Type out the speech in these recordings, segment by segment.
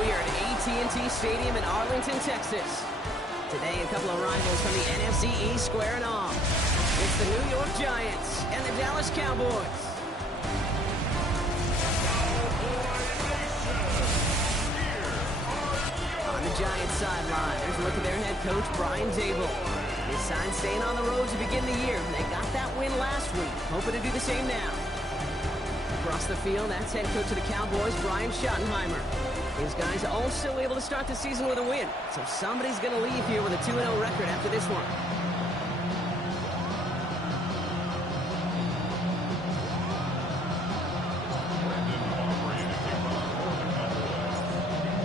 We are at AT&T Stadium in Arlington, Texas. Today, a couple of rivals from the NFC East squaring off. It's the New York Giants and the Dallas Cowboys. On the Giants sideline, there's a look at their head coach, Brian Dable. His side staying on the road to begin the year. They got that win last week, hoping to do the same now. Across the field, that's head coach of the Cowboys, Brian Schottenheimer. His guys also able to start the season with a win, so somebody's going to leave here with a 2-0 record after this one.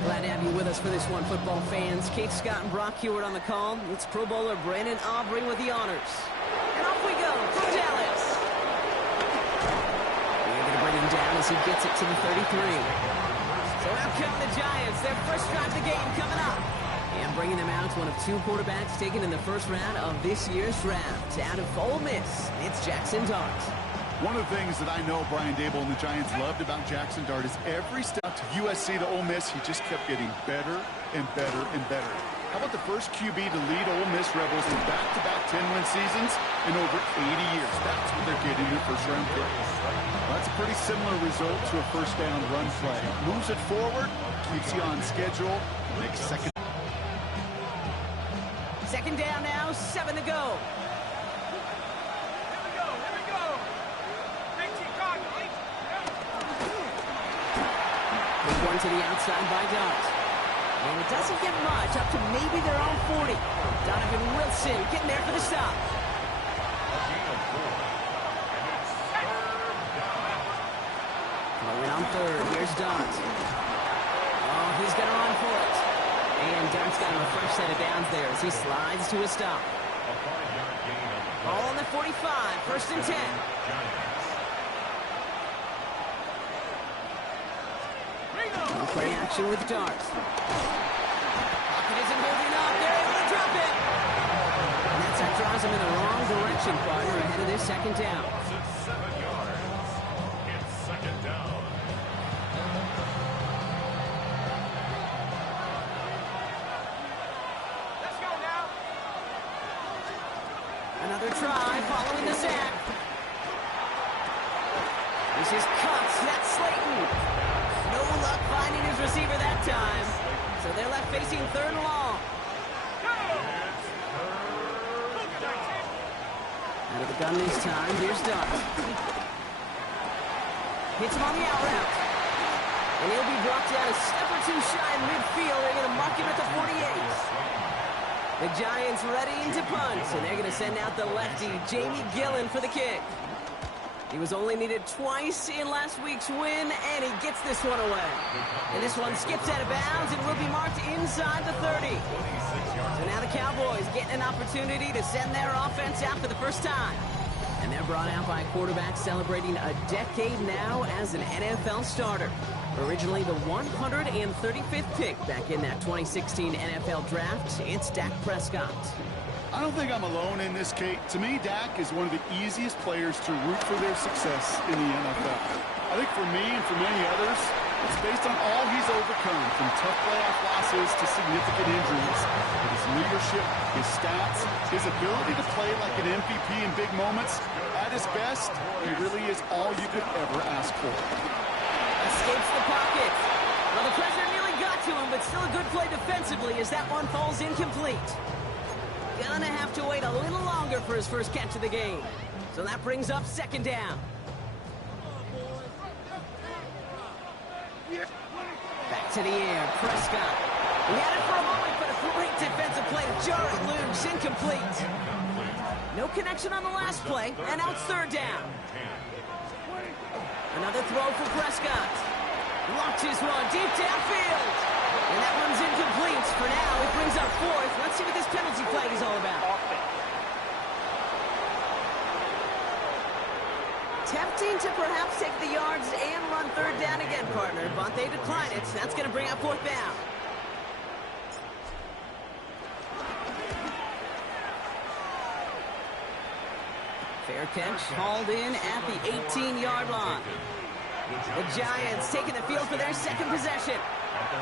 Glad to have you with us for this one, football fans. Kate Scott and Brock Hewitt on the call. It's Pro Bowler Brandon Aubrey with the honors. And off we go from Dallas. They're going to bring him down as he gets it to the 33. So out come the Giants, their first drive of the game coming up. And bringing them out, one of two quarterbacks taken in the first round of this year's draft. Out of Ole Miss, it's Jackson Dart. One of the things that I know Brian Dable and the Giants loved about Jackson Dart is every step to USC to Ole Miss, he just kept getting better and better and better. How about the first QB to lead Ole Miss Rebels in back-to-back 10-win seasons in over 80 years? That's what they're getting in their first-round pick. That's a pretty similar result to a first-down run play. Moves it forward, keeps you on schedule, makes second. Second down now, 7 to go. Big one to the outside by Dart. And it doesn't get much, up to maybe their own 40. Donovan Wilson getting there for the stop. Going on third, here's Dart. Oh, he's going to run for it. And Dart's got him a fresh set of downs there as he slides to a stop. Ball on the 45, first and 10. Play action with Dart. Pocket isn't holding up. They're able to drop it. And that drives him in the wrong direction, partner, ahead of this second down. 7 yards. It's second down. Let's go now. Another try following the sack. This is Cuts. That's Slayton. No luck finding his receiver that time. So they're left facing third and long. Out of the gun this time, here's Dart. Hits him on the out route. And he'll be brought down a step or two shy in midfield. They're going to mark him at the 48. The Giants ready to punt. So they're going to send out the lefty, Jamie Gillen, for the kick. He was only needed twice in last week's win, and he gets this one away. And this one skips out of bounds and will be marked inside the 30. So now the Cowboys getting an opportunity to send their offense out for the first time. And they're brought out by a quarterback celebrating a decade now as an NFL starter. Originally the 135th pick back in that 2016 NFL draft, it's Dak Prescott. I don't think I'm alone in this, Kate. To me, Dak is one of the easiest players to root for their success in the NFL. I think for me and for many others, it's based on all he's overcome, from tough playoff losses to significant injuries. But his leadership, his stats, his ability to play like an MVP in big moments, at his best, he really is all you could ever ask for. Escapes the pocket. Well, the pressure nearly got to him, but still a good play defensively as that one falls incomplete. Gonna have to wait a little longer for his first catch of the game. So that brings up second down. Back to the air, Prescott. He had it for a moment, but a great defensive play to jar it loose, incomplete. No connection on the last play, and now it's third down. Another throw for Prescott. Launches one deep downfield. And that one's incomplete. For now, it brings up fourth. Let's see what this penalty flag is all about. Tempting to perhaps take the yards and run third down again, partner, but they decline it. That's going to bring up fourth down. Fair catch hauled in at the 18-yard line. The Giants taking the field for their second possession.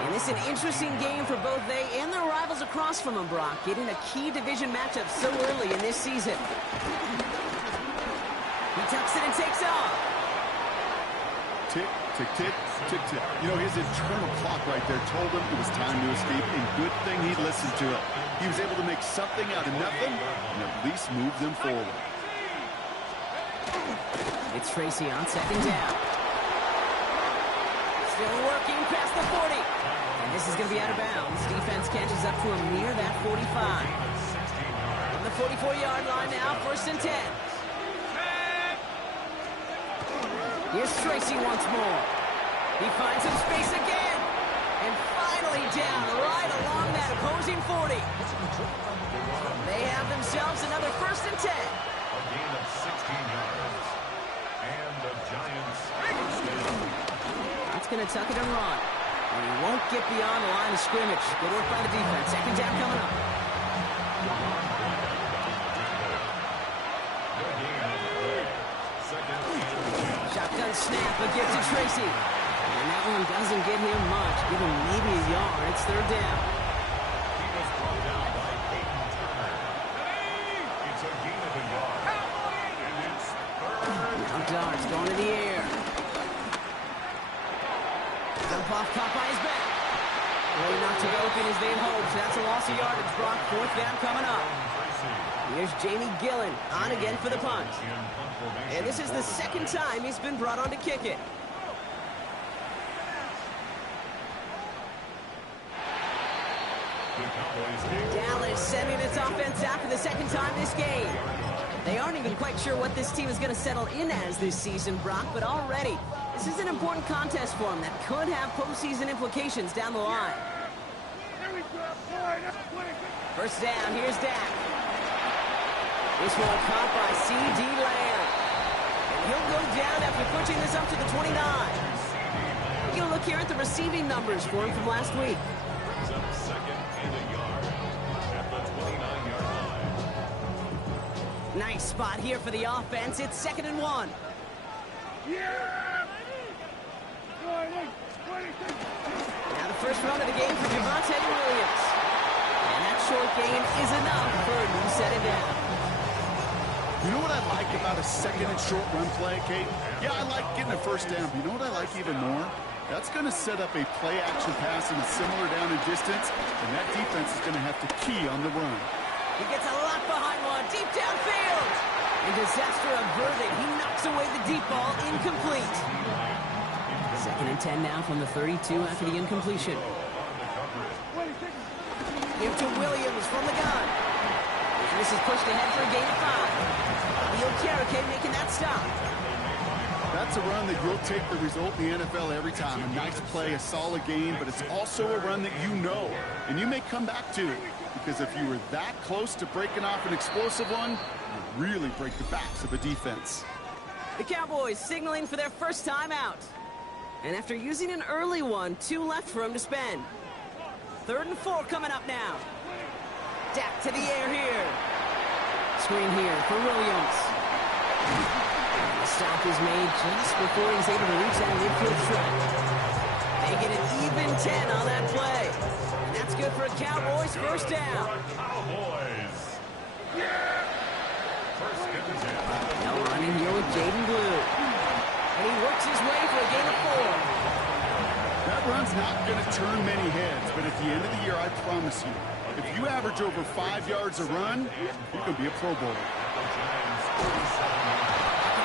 And this is an interesting game for both they and their rivals across from them, Brock, getting a key division matchup so early in this season. He tucks it and takes off. Tick, tick, tick, tick, tick. You know, his internal clock right there told him it was time to escape, and good thing he listened to it. He was able to make something out of nothing and at least move them forward. It's Tracy on second down. Still working past the 40. And this is going to be out of bounds. Defense catches up to him near that 45. On the 44-yard line now, 1st and 10. Here's Tracy once more. He finds some space again. And finally down right along that opposing 40. They have themselves another 1st and 10. A gain of 16 yards. And the Giants first down. That's going to tuck it and run. And he won't get beyond the line of scrimmage. Good work by the defense. Second down coming up. Shotgun snap, but gives to Tracy. And that one doesn't get him much. Give him maybe a yard. It's 3rd down. He was brought down by Peyton Turner. It's a gain of a yard. And it's 3rd. Now Dart's going to the air. Dump off, caught by his back. Really not to open as they'd hoped. That's a loss of yardage. Brock, 4th down coming up. Here's Jamie Gillen on again for the punt. And this is the second time he's been brought on to kick it. Dallas sending its offense out for the second time this game. They aren't even quite sure what this team is going to settle in as this season, Brock, but already this is an important contest for them that could have postseason implications down the line. 1st down, here's Dak. This one caught by C.D. Lamb. And he'll go down after pushing this up to the 29. Take a look here at the receiving numbers for him from last week. Brings up 2nd and a yard at the 29-yard line. Nice spot here for the offense. It's 2nd and 1. Now the first run of the game for Javonte Williams. And that short gain is enough for a new set it down. You know what I like about a 2nd and short run play, Kate? Yeah, I like getting a 1st down, but you know what I like even more? That's going to set up a play-action pass in a similar down and distance, and that defense is going to have to key on the run. He gets a lot behind one, deep downfield. And disaster averted. He knocks away the deep ball, incomplete. 2nd and 10 now from the 32 after the incompletion. Give to Williams from the gun. And this is pushed ahead for a gain of 5. Leo Carrique making that stop. That's a run that you'll take the result in the NFL every time. A nice play, a solid game, but it's also a run that you know, and you may come back to, because if you were that close to breaking off an explosive one, you really break the backs of a defense. The Cowboys signaling for their first time out. And after using an early one, 2 left for him to spend. 3rd and 4 coming up now. Dak to the air here. Screen here for Williams. The stop is made just before he's able to reach that midfield strike. They get an even 10 on that play. And that's good for a Cowboys 1st down. Cowboys. First and 10. Now running here with Jaden Blue. And he works his way for a gain of 4. That run's not going to turn many heads, but at the end of the year, I promise you, if you average over 5 yards a run, you're going to be a Pro Bowler. He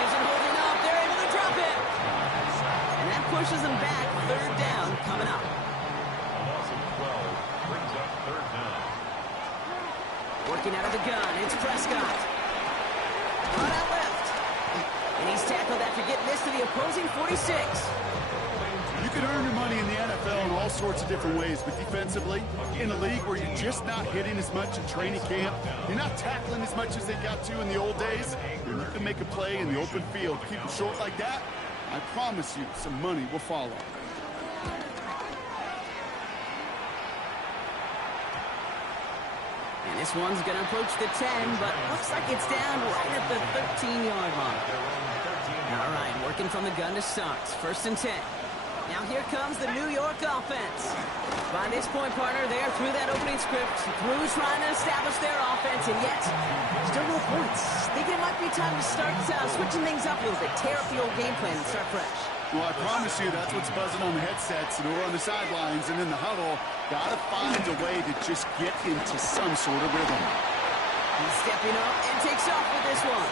isn't holding up. They're able to drop it. And that pushes them back. 3rd down coming up. A loss of 12 brings up 3rd down. Working out of the gun. It's Prescott. Run out left. And he's tackled after getting this to the opposing 46. You can earn your money in the NFL in all sorts of different ways, but defensively, in a league where you're just not hitting as much in training camp, you're not tackling as much as they got to in the old days, and you can make a play in the open field. Keep it short like that, I promise you some money will follow. And this one's going to approach the 10, but looks like it's down right at the 13-yard line. All right, working from the gun to start. 1st and 10. Now here comes the New York offense. By this point, partner, they're through that opening script, through trying to establish their offense, and yet still no points. Thinking it might be time to start switching things up a little bit, tear up the old game plan and start fresh. Well, I promise you that's what's buzzing on the headsets and over on the sidelines and in the huddle. Got to find a way to just get into some sort of rhythm. He's stepping up and takes off with this one.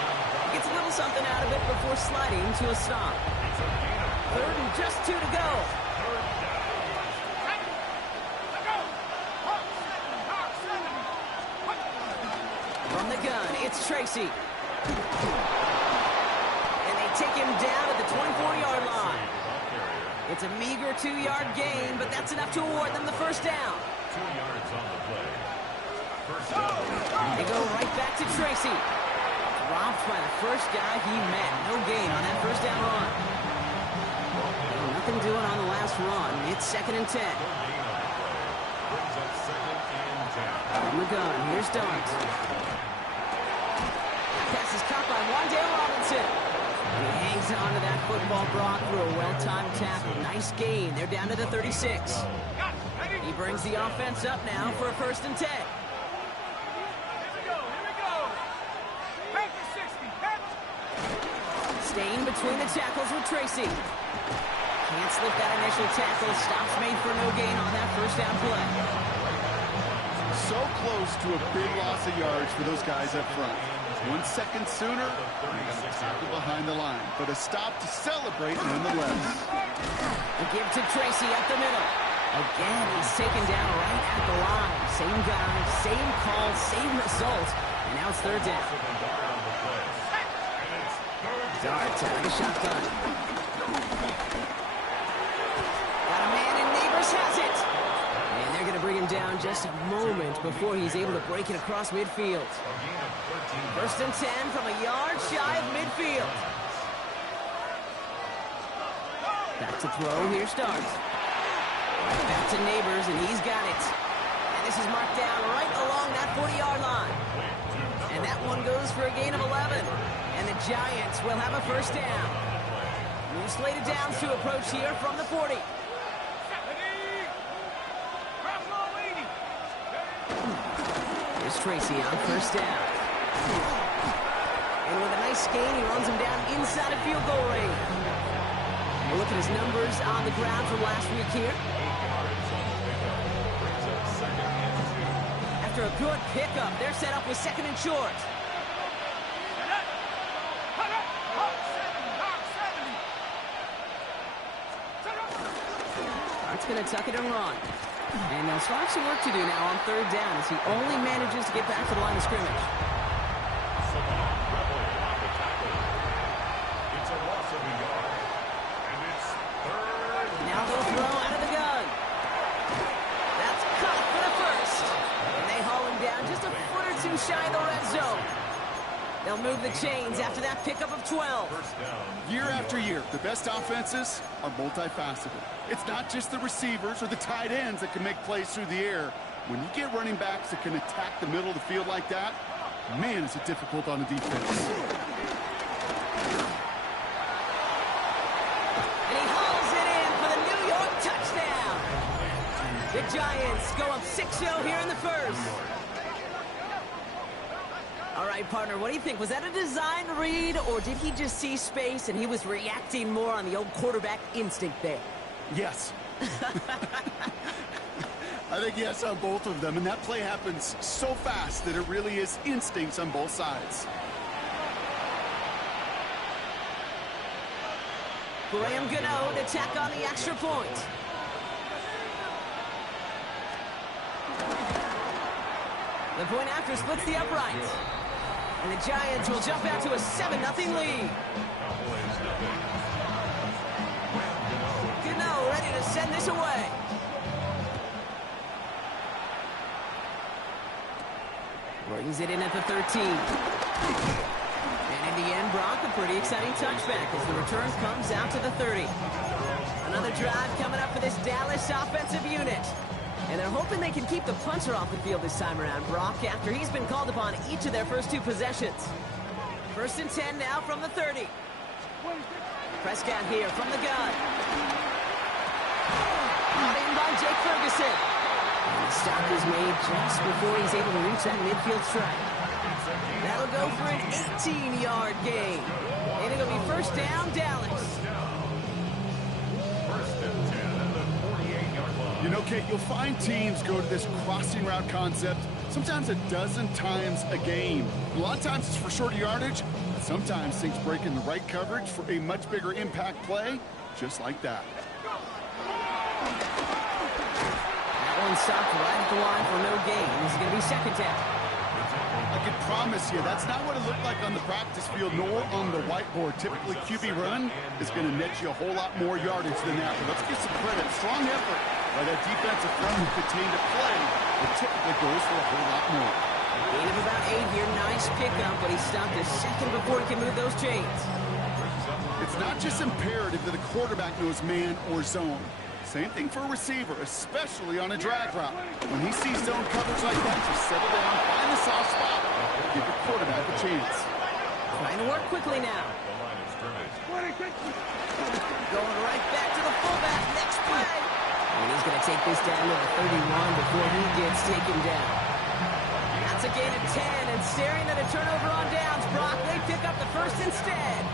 Gets a little something out of it before sliding to a stop. 3rd and just 2 to go. From the gun, it's Tracy. And they take him down at the 24-yard line. It's a meager 2-yard gain, but that's enough to award them the 1st down. 2 yards on the play. 1st down. They go right back to Tracy. Dropped by the first guy he met. No gain on that 1st down run. Nothing doing on the last run. It's 2nd and 10. Brings up 2nd and 10. From the gun, here's Dart. Pass is caught by Wandale Robinson. And he hangs on to that football, Brock, through a well-timed tackle. Nice gain. They're down to the 36. He brings the offense up now for a 1st and 10. Staying between the tackles with Tracy. Can't slip that initial tackle. Stops made for no gain on that 1st down play. So close to a big loss of yards for those guys up front. 1 second sooner, they're going to tackle behind the line. But a stop to celebrate nonetheless. A give to Tracy up the middle. Again, he's taken down right at the line. Same guy, same call, same result. And now it's 3rd down. Dart out of the shotgun. Got a man and Neighbors has it. And they're going to bring him down just a moment before he's able to break it across midfield. 1st and 10 from a yard shy of midfield. Back to throw, here's Dart. Back to Neighbors, and he's got it. And this is marked down right along that 40-yard line. And that one goes for a gain of 11. And the Giants will have a 1st down. New slated downs to approach here from the 40. Here's Tracy on 1st down. And with a nice gain, he runs him down inside of field goal range. We'll look at his numbers on the ground from last week here. After a good pickup, they're set up with 2nd and short. It's going to tuck it and run. And they'll start some work to do now on 3rd down as he only manages to get back to the line of scrimmage. It's a loss of a yard. And it's 3rd. Now they'll throw out of the gun. That's caught for the 1st. And they haul him down just a foot or 2 shy of the red zone. They'll move the chains after that pickup of 12. Year after year, the best offenses are multifaceted. It's not just the receivers or the tight ends that can make plays through the air. When you get running backs that can attack the middle of the field like that, man, is it difficult on the defense. And he hauls it in for the New York touchdown. The Giants go up 6-0 here in the 1st. All right, partner, what do you think? Was that a design read, or did he just see space and he was reacting more on the old quarterback instinct there? Yes. I think yes on both of them, and that play happens so fast that it really is instincts on both sides. Graham Gano to tack on the extra point. The point after splits the uprights. And the Giants will jump out to a 7-0 lead. Gano ready to send this away. Brings it in at the 13. And in the end, Brock, a pretty exciting touchback as the return comes out to the 30. Another drive coming up for this Dallas offensive unit. And they're hoping they can keep the punter off the field this time around, Brock, after he's been called upon each of their first 2 possessions. 1st and 10 now from the 30. Prescott here from the gun. Brought in by Jake Ferguson. And the stop is made just before he's able to reach that midfield strike. That'll go for an 18-yard gain. And it'll be first down, Dallas. First and 10 at the 48-yard line. You know, Kate, you'll find teams go to this crossing route concept sometimes a dozen times a game. A lot of times it's for shorter yardage, but sometimes things break in the right coverage for a much bigger impact play, just like that. That one stopped right at the line for no gain. This is going to be second down. I can promise you, that's not what it looked like on the practice field nor on the whiteboard. Typically, QB run is going to net you a whole lot more yardage than that. But let's give some credit. Strong effort by that defensive front who contained a play that typically goes for a whole lot more. Gain of about 8 here. Nice pickup, but he stopped a second before he can move those chains. It's not just imperative that a quarterback knows man or zone. Same thing for a receiver, especially on a drag route. When he sees zone coverage like that, just settle down, find the soft spot, give your quarterback a chance. Trying to work quickly now. The line of scrimmage. Going right back to the fullback. Next play. And he's going to take this down to the 31 before he gets taken down. That's a gain of 10, and staring at a turnover on downs. Brock, they pick up the first instead.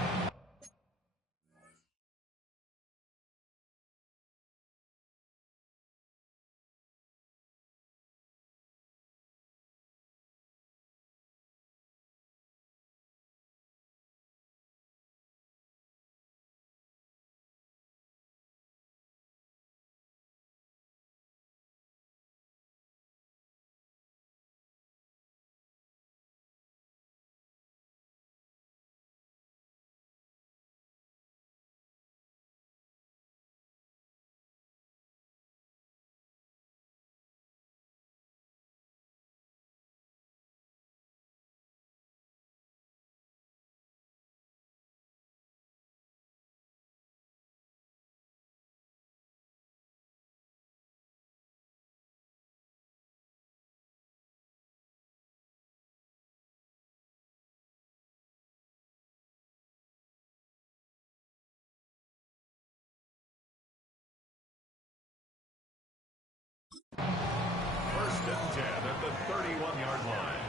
First and 10 at the 31-yard line.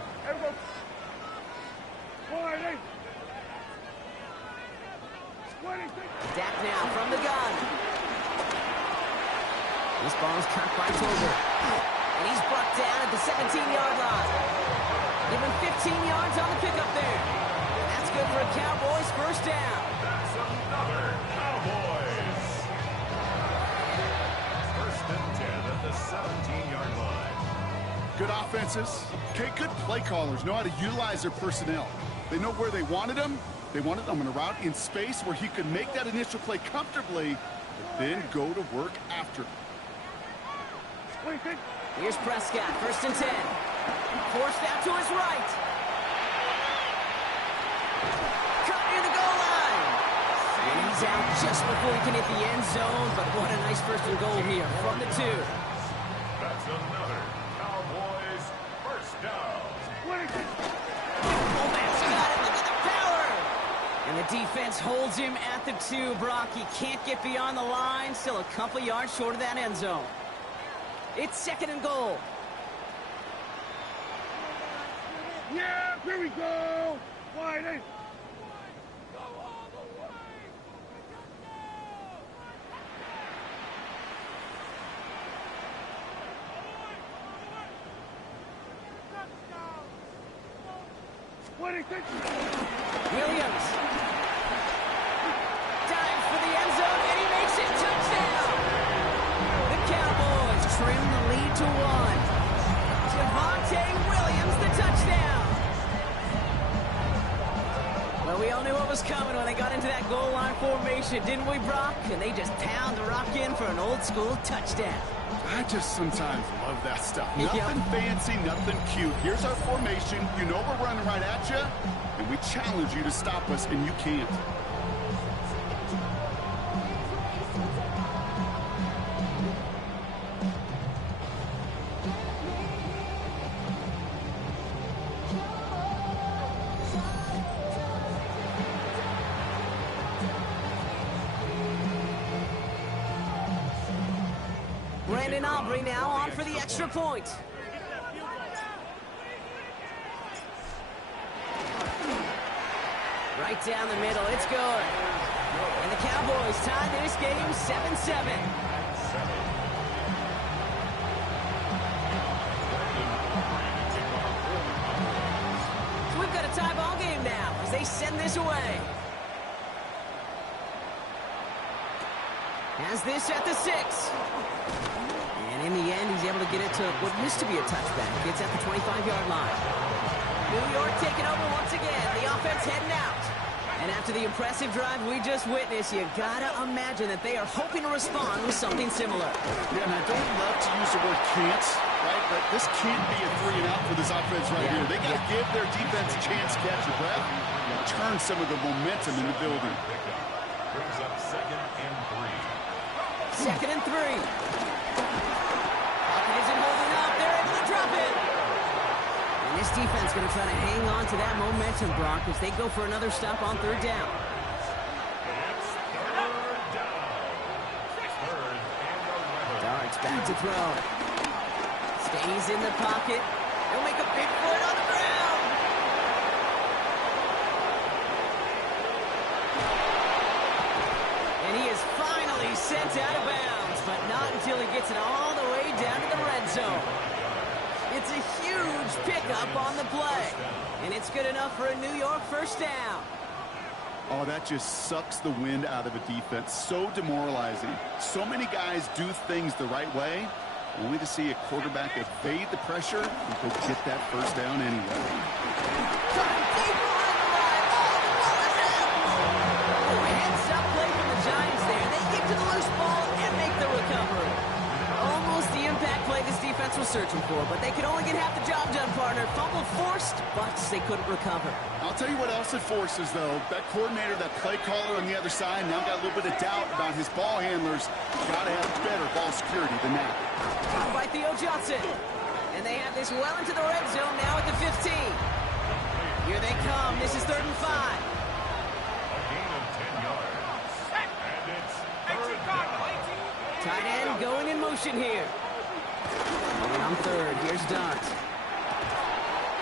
Dak now from the gun. This ball's caught by Tolbert. And he's brought down at the 17-yard line. Give him 15 yards on the pickup there. That's good for a Cowboys first down. That's another Cowboys. First and 10 at the 17-yard line. Good offenses. Okay, good play callers know how to utilize their personnel. They know where they wanted them. They wanted them in a route in space where he could make that initial play comfortably, but then go to work after. Here's Prescott, first and 10. Forced out to his right. Caught near the goal line. And he's out just before he can hit the end zone, but what a nice first and goal here from the 2. That's another Cowboys first down. Fullback's got it, look at the power. And the defense holds him at the 2. Brock, he can't get beyond the line, still a couple yards short of that end zone. It's second and goal. Yeah, here we go. Wide in. Williams. Dives for the end zone, and he makes it. Touchdown. The Cowboys trim the lead to 1. Javonte Williams, the touchdown. Well, we all knew what was coming when they got into that goal line formation, didn't we, Brock? And they just pound the rock in for an old-school touchdown. I just sometimes love that stuff. Yep. Nothing fancy, nothing cute. Here's our formation. You know we're running right at you, and we challenge you to stop us, and you can't. Brandon Aubrey now on for the extra point. Right down the middle, it's good. And the Cowboys tie this game 7-7. So we've got a tie ball game now as they send this away. Has this at the 6. And in the end, he's able to get it to what used to be a touchback. It's at the 25-yard line. New York taking over once again. The offense heading out. And after the impressive drive we just witnessed, you gotta imagine that they are hoping to respond with something similar. Yeah, and I don't love to use the word can't, right? But this can't be a 3 and out for this offense right here. They gotta give their defense a chance to catch a breath and turn some of the momentum in the building. Brings up 2nd and 3. 2nd and 3. Pocket isn't holding up. They're able to drop it. And this defense going to try to hang on to that momentum, Brock, as they go for another stop on 3rd down. It's 3rd down. 3rd and 11. Darts back to throw. Stays in the pocket. He'll make a big foot on the ground. And he is finally sent out of bounds, but not until he gets it all the way down to the red zone. It's a huge pickup on the play, and it's good enough for a New York 1st down. Oh, that just sucks the wind out of a defense. So demoralizing. So many guys do things the right way, only to see a quarterback evade the pressure and go get that 1st down anyway. Heads-up play from the Giants there. They get to the loose ball and make the recovery. Almost the impact play this defense was searching for, but they could only get half the job done, partner. Fumble forced, but they couldn't recover. I'll tell you what else it forces, though. That coordinator, that play caller on the other side, now got a little bit of doubt about his ball handlers. Got to have better ball security than that. Caught by Theo Johnson. And they have this well into the red zone now at the 15. Here they come. This is 3rd and 5. A gain of 10 yards. And it's 3rd down. Tight end going in motion here. And on 3rd, here's Dart.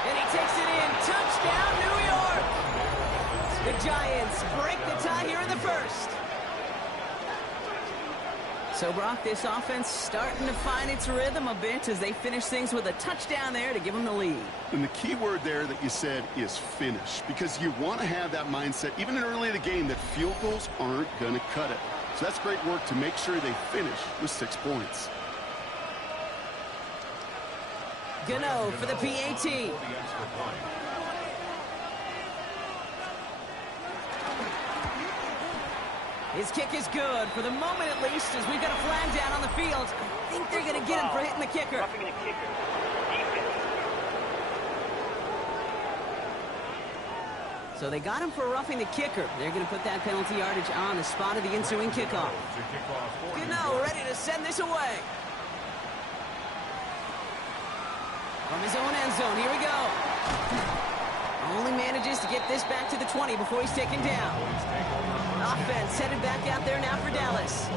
And he takes it in. Touchdown, New York! The Giants break the tie here in the 1st. So, Brock, this offense starting to find its rhythm a bit as they finish things with a touchdown there to give them the lead. And the key word there that you said is finish, because you want to have that mindset, even early in the game, that field goals aren't going to cut it. So that's great work to make sure they finish with 6 points. Gano for the PAT. His kick is good, for the moment at least, as we've got a flag down on the field. I think they're going to get him for hitting the kicker. So they got him for roughing the kicker. They're going to put that penalty yardage on the spot of the ensuing kickoff. Gano ready to send this away. From his own end zone, here we go. Only manages to get this back to the 20 before he's taken down. Offense headed back out there now for Dallas.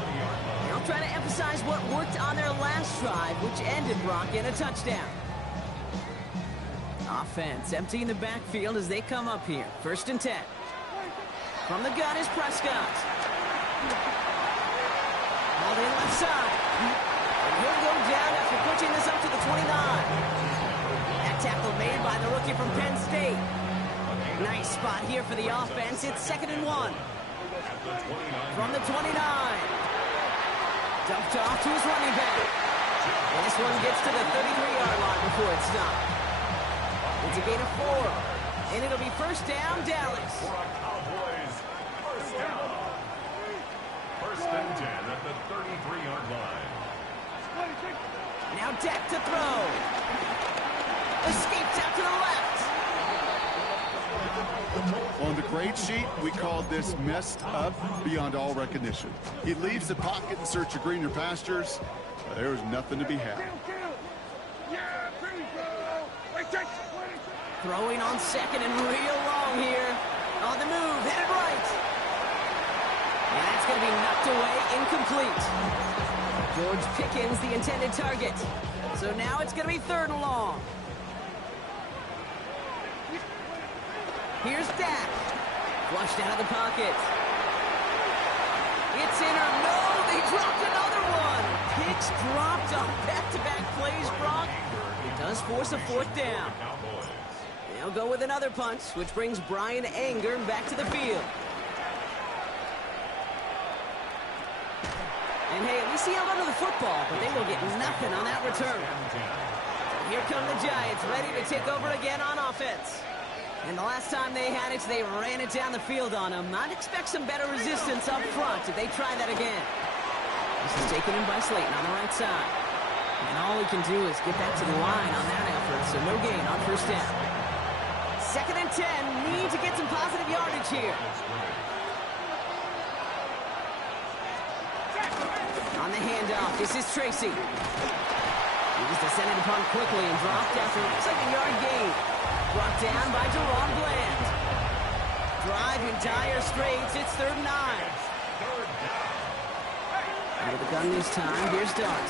They'll try to emphasize what worked on their last drive, which ended, Brock, in a touchdown. Offense emptying the backfield as they come up here. 1st and 10. From the gun is Prescott. Hauled in left side. And he'll go down after pushing this up to the 29. That tackle made by the rookie from Penn State. Nice spot here for the offense. It's 2nd and 1. From the 29. Dumped off to his running back. And this one gets to the 33-yard line before it's stopped. It's a gain of 4. And it'll be 1st down, Dallas. Cowboys, 1st down. 1st and 10 at the 33-yard line. Now Dak to throw. Escapes out to the left. On the grade sheet, we called this messed up beyond all recognition. He leaves the pocket in search of greener pastures. There was nothing to be had. Throwing on 2nd and real long here. On the move, headed right. And that's going to be knocked away, incomplete. George Pickens, the intended target. So now it's going to be 3rd and long. Here's Dak. Flushed out of the pocket. It's in or no, they dropped another one. Picks dropped on back-to-back plays, Brock. It does force a 4th down. They'll go with another punt, which brings Brian Anger back to the field. And hey, at least he held onto the football, but they will get nothing on that return. So here come the Giants, ready to take over again on offense. And the last time they had it, they ran it down the field on him. I'd expect some better resistance up front if they try that again. This is taken in by Slayton on the right side. And all he can do is get back to the line on that effort, so no gain on 1st down. 2nd and 10, need to get some positive yardage here. On the handoff, this is Tracy. He was descended upon quickly and dropped after it looks like a yard gain. Brought down by Deron Bland. Drive in dire straits, it's 3rd and 9. Out of the gun this time, here's Dart.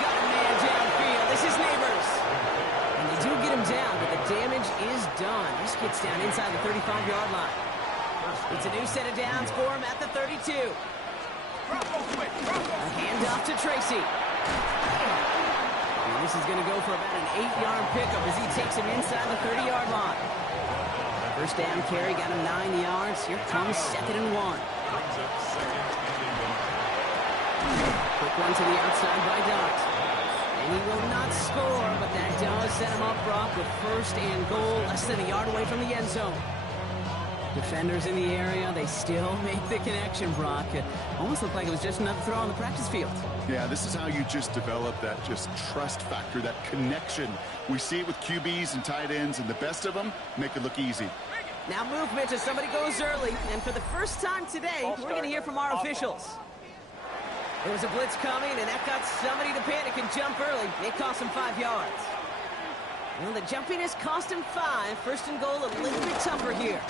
Got a man downfield, this is Neighbors. And they do get him down, but the damage is done. This gets down inside the 35-yard line. It's a new set of downs for him at the 32. A handoff to Tracy. And this is going to go for about an 8-yard pickup as he takes him inside the 30-yard line. 1st down carry got him 9 yards. Here comes 2nd and 1. Quick one to the outside by Dart. And he will not score, but that does set him up, Brock, with 1st and goal, less than a yard away from the end zone. Defenders in the area, they still make the connection, Brock. It almost looked like it was just another throw on the practice field. Yeah, this is how you just develop that just trust factor, that connection. We see it with QBs and tight ends, and the best of them make it look easy. Now movement as somebody goes early, and for the first time today, we're going to hear from our officials. There was a blitz coming, and that got somebody to panic and jump early. It cost him 5 yards. Well, the jumpiness cost him 5. 1st and goal, a little bit tougher here.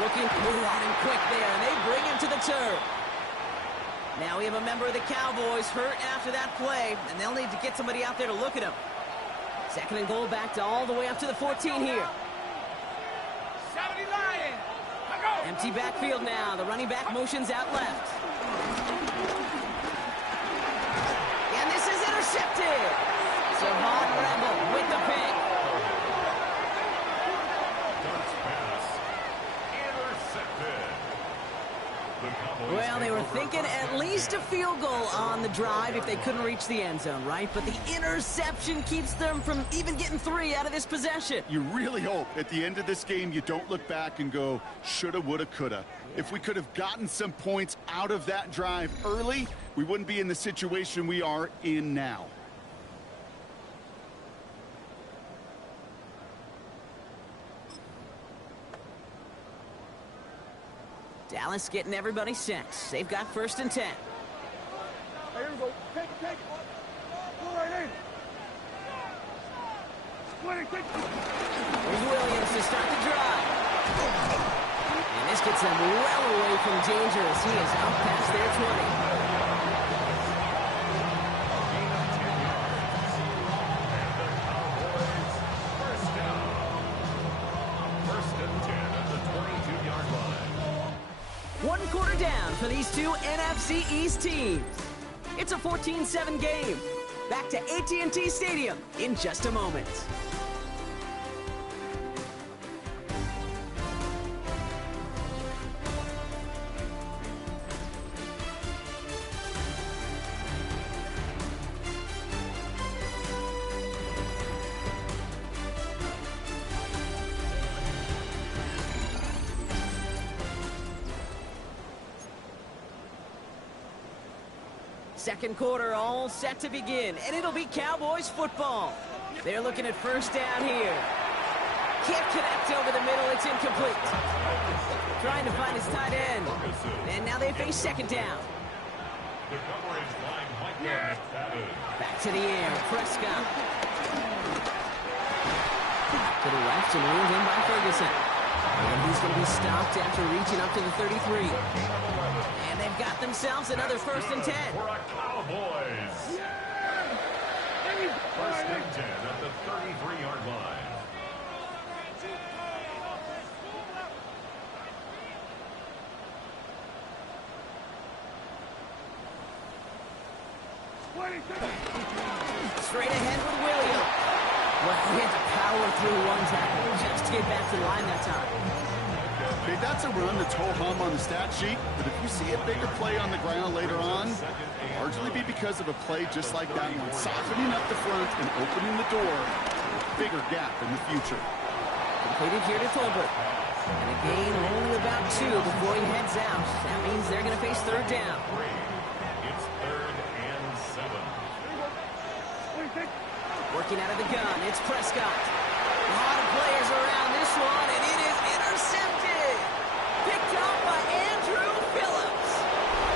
Looking out and quick there, and they bring him to the turf. Now we have a member of the Cowboys hurt after that play, and they'll need to get somebody out there to look at him. 2nd and goal, back to all the way up to the 14 here. Empty backfield now. The running back motions out left. And this is intercepted. Savon Rebel with the pick. Well, they were thinking at least a field goal on the drive if they couldn't reach the end zone, right? But the interception keeps them from even getting 3 out of this possession. You really hope at the end of this game you don't look back and go, shoulda, woulda, coulda. If we could have gotten some points out of that drive early, we wouldn't be in the situation we are in now. Dallas getting everybody set. They've got 1st and 10. Here we go. Take it. Go right in. Here's Williams to start the drive. And this gets them well away from danger as he is out past their 20. One quarter down for these two NFC East teams. It's a 14-7 game. Back to AT&T Stadium in just a moment. Second quarter all set to begin, and it'll be Cowboys football. They're looking at 1st down here. Can't connect over the middle, it's incomplete. Trying to find his tight end. And now they face 2nd down. Back to the air, Prescott. To the left and ruled in by Ferguson. And he's going to be stopped after reaching up to the 33. And they've got themselves another 1st and 10. For a Cowboys. First and 10 at the 33-yard line. Straight ahead with Williams. Well, he had to power through one tackle just to get back to the line that time. Okay, that's a run that's ho-hum on the stat sheet, but if you see a bigger play on the ground later on, largely be because of a play just like that one, softening up the front and opening the door for a bigger gap in the future. Completed here to Tolbert. And a gain only about 2 before he heads out. That means they're going to face 3rd down. It's 3rd and 7. Working out of the gun, it's Prescott. A lot of players around this one, and it is intercepted. Picked up by Andrew Phillips.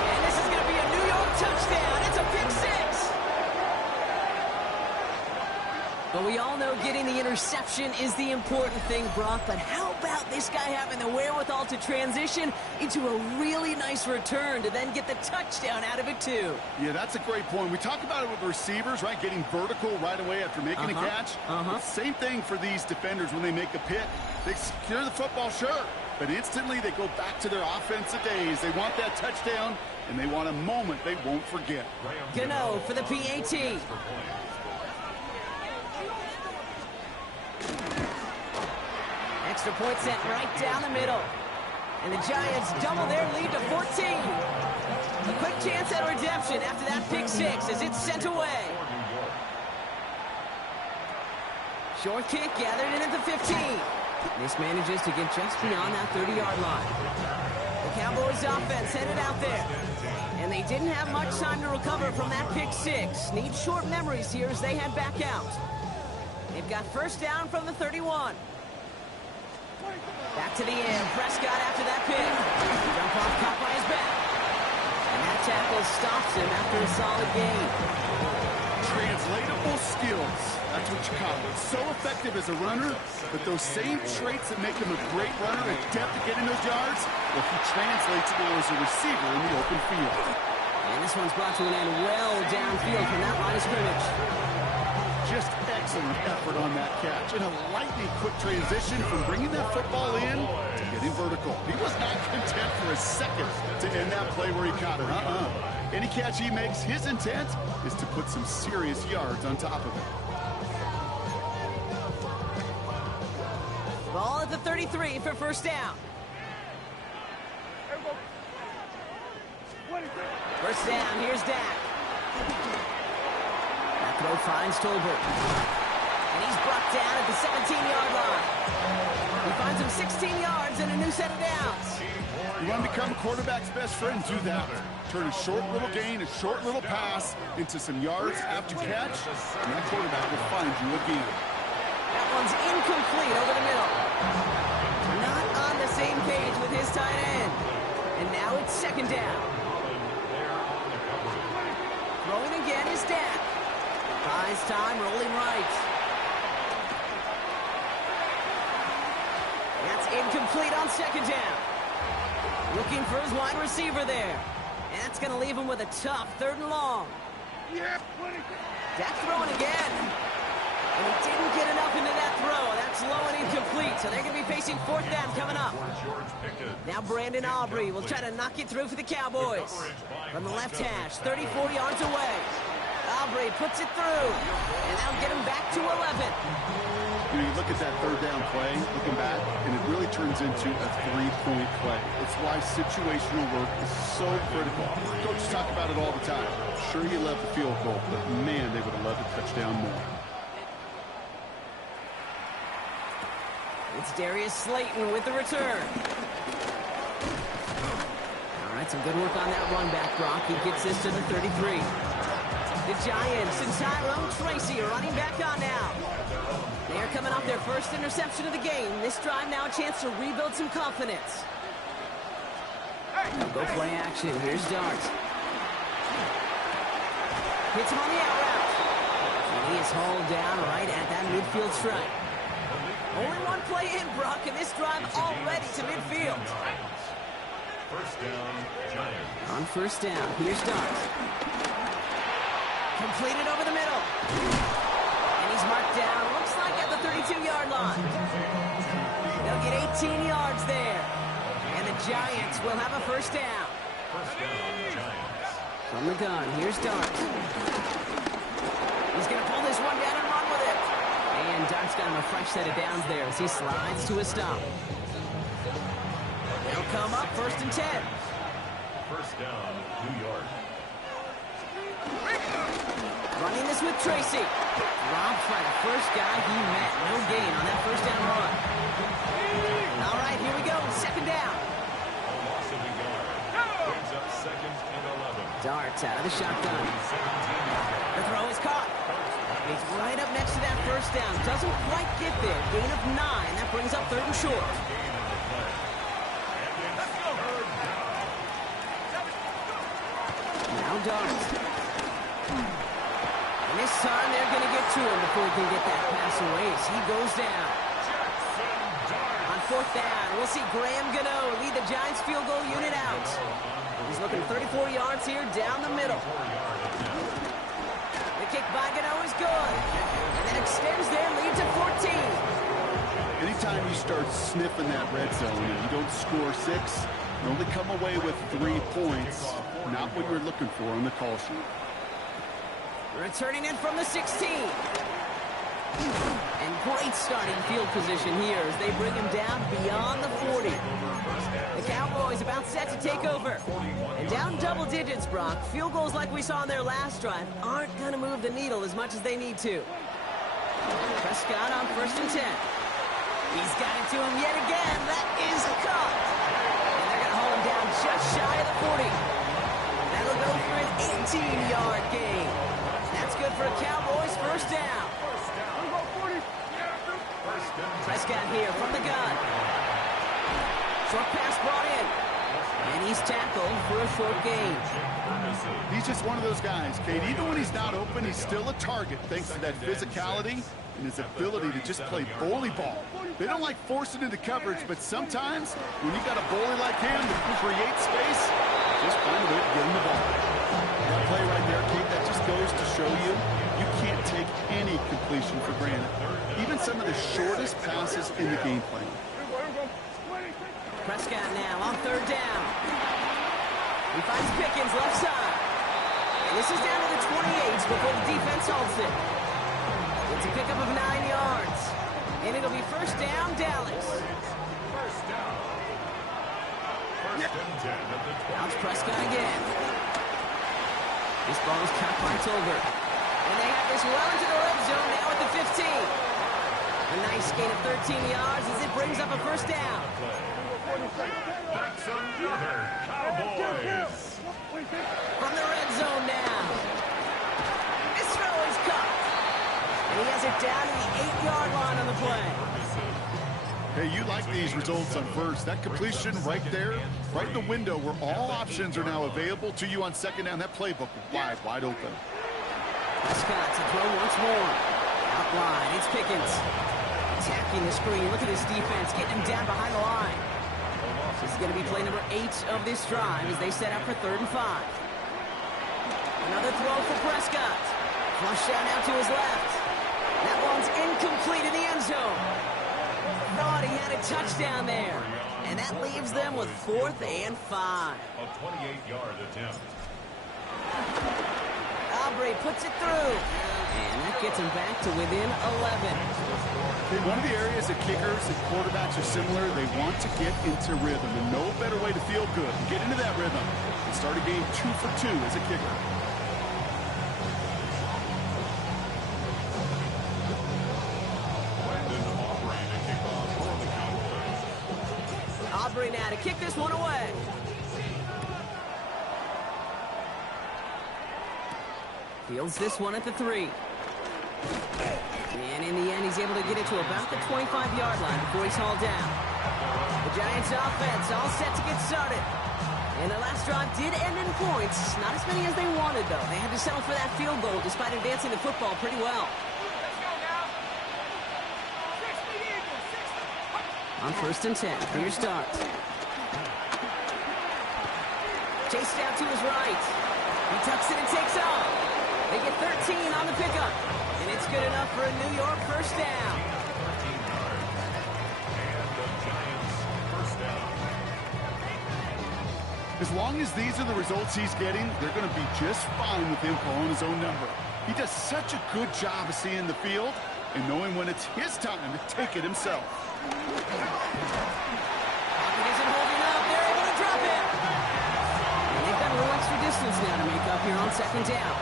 And this is going to be a New York touchdown. It's a pick 6. But we all know getting the interception is the important thing, Brock. But how about this guy having the wherewithal to transition into a really nice return to then get the touchdown out of it, too? Yeah, that's a great point. We talk about it with receivers, right? Getting vertical right away after making a catch. Same thing for these defenders when they make a pick. They secure the football, sure, but instantly they go back to their offensive days. They want that touchdown, and they want a moment they won't forget. Gano for the PAT. Extra point sent right down the middle. And the Giants double their lead to 14. A quick chance at redemption after that pick 6 as it's sent away. Short kick gathered in at the 15. This manages to get just beyond that 30-yard line. The Cowboys offense headed out there. And they didn't have much time to recover from that pick 6. Need short memories here as they head back out. They've got 1st down from the 31. Back to the air. Prescott after that pick. Jump off caught by his back. And that tackle stops him after a solid gain. Translatable skills. That's what you call it. So effective as a runner, but those same traits that make him a great runner, adept at getting those yards, well, he translates now as a receiver in the open field. And this one's brought to an end well downfield from that line of scrimmage. Just excellent effort on that catch. And a lightning quick transition from bringing that football in to getting vertical. He was not content for a second to end that play where he caught it. Any catch he makes, his intent is to put some serious yards on top of it. Ball at the 33 for 1st down. 1st down, here's Dak. That throw finds Tolbert. And he's brought down at the 17-yard line. He finds him 16 yards and a new set of downs. You want to become a quarterback's best friend? Do that. Turn a short little gain, a short little pass into some yards after catch, and that quarterback will find you again. That one's incomplete over the middle. Not on the same page with his tight end. And now it's 2nd down. Throwing again is Dak. Buys time, rolling right. That's incomplete on 2nd down. Looking for his wide receiver there. And that's going to leave him with a tough 3rd and long. Dak throwing again. And he didn't get enough into that throw. That's low and incomplete. So they're going to be facing 4th down coming up. Now Brandon Aubrey will try to knock it through for the Cowboys. From the left hash, 34 yards away. Aubrey puts it through. And that'll get him back to 11. You know, you look at that 3rd down play, looking back, and it really turns into a 3-point play. It's why situational work is so critical. Coaches talk about it all the time. Sure, you love the field goal, but man, they would have loved a touchdown more. It's Darius Slayton with the return. All right, some good work on that run back, Brock. He gets this to the 33. The Giants and Tyrone Tracy are running back on now. They are coming off their 1st interception of the game. This drive now a chance to rebuild some confidence. Go play action. Here's Dart. Hits him on the out route. And he is hauled down right at that midfield stripe. Only one play in, Brock, and this drive already to midfield. First down, Giants. On first down, here's Dart. Completed over the middle. And he's marked down, looks like at the 32-yard line. They'll get 18 yards there. And the Giants will have a first down. First down, Giants. From the gun, here's Dart. He's going to pull this one down and run with it. And Dart's got him a fresh set of downs there as he slides to a stop. They'll come up first and 10. First down, New York. Running this with Tracy. Robbed by the first guy he met. No gain on that first down run. All right, here we go. Second down. A loss of a yard. Brings up second and 11. Dart's out of the shotgun. The throw is caught. He's right up next to that first down. Doesn't quite get there. Gain of 9. That brings up third and short. Now Dart. And this time they're going to get to him before he can get that pass away as he goes down. On fourth down, we'll see Graham Gano lead the Giants field goal unit out. He's looking 34 yards here down the middle. The kick by Gano is good. And that extends their lead to 14. Anytime you start sniffing that red zone and you don't score 6, you only come away with 3 points. Not what you're looking for on the call sheet. Returning in from the 16. And great starting field position here as they bring him down beyond the 40. The Cowboys about set to take over. And down double digits, Brock. Field goals like we saw in their last drive aren't going to move the needle as much as they need to. Prescott on first and 10. He's got it to him yet again. That is caught. And they're going to hold him down just shy of the 40. That'll go for an 18-yard gain. That's good for a Cowboys first down. Prescott here from the gun. Short pass brought in. And he's tackled for a short gain. He's just one of those guys, Kate. Even when he's not open, he's still a target thanks to that physicality and his ability to just play bully ball. They don't like forcing into coverage, but sometimes when you got a bully like him that create space, just find a way to get him the ball. That play right there, Kate, that just goes to show you you can't take any completion for granted. Even some of the shortest passes in the game plan. Prescott now on third down. He finds Pickens left side. And this is down to the 28 before the defense holds it. It's a pickup of 9 yards. And it'll be first down, Dallas. First down. First and 10 at the 20. Now it's Prescott again. This ball is caught by Tolbert. And they have this well into the red zone now at the 15. A nice gain of 13 yards as it brings up a first down. That's another Cowboys. From the red zone now. This throw is caught. And he has it down to the 8-yard line on the play. Hey, you like these results on first. That completion right there, right in the window where all options are now available to you on second down. That playbook wide open. Prescott to throw once more. Outline, it's Pickens. Attacking the screen. Look at this defense, getting him down behind the line. This is going to be play number 8 of this drive as they set up for 3rd and 5. Another throw for Prescott. Flush down out to his left. That one's incomplete in the end zone. Thought he had a touchdown there. And that leaves them with 4th and 5. A 28-yard attempt. Aubrey puts it through. And that gets him back to within 11. In one of the areas that kickers and quarterbacks are similar, they want to get into rhythm. And no better way to feel good and get into that rhythm and start a game 2 for 2 as a kicker. Aubrey now to kick this one away. Fields this one at the 3. And in the end, he's able to get it to about the 25-yard line before he's hauled down. The Giants offense all set to get started. And the last drive did end in points. Not as many as they wanted, though. They had to settle for that field goal despite advancing the football pretty well. On 1st and 10, clear start. Chased out to his right. He tucks it and takes off. They get 13 on the pickup. And it's good enough for a New York first down. As long as these are the results he's getting, they're going to be just fine with him calling his own number. He does such a good job of seeing the field and knowing when it's his time to take it himself. Pocket isn't holding up. They're able to drop it. And they've got a little extra distance now to make up here on 2nd down.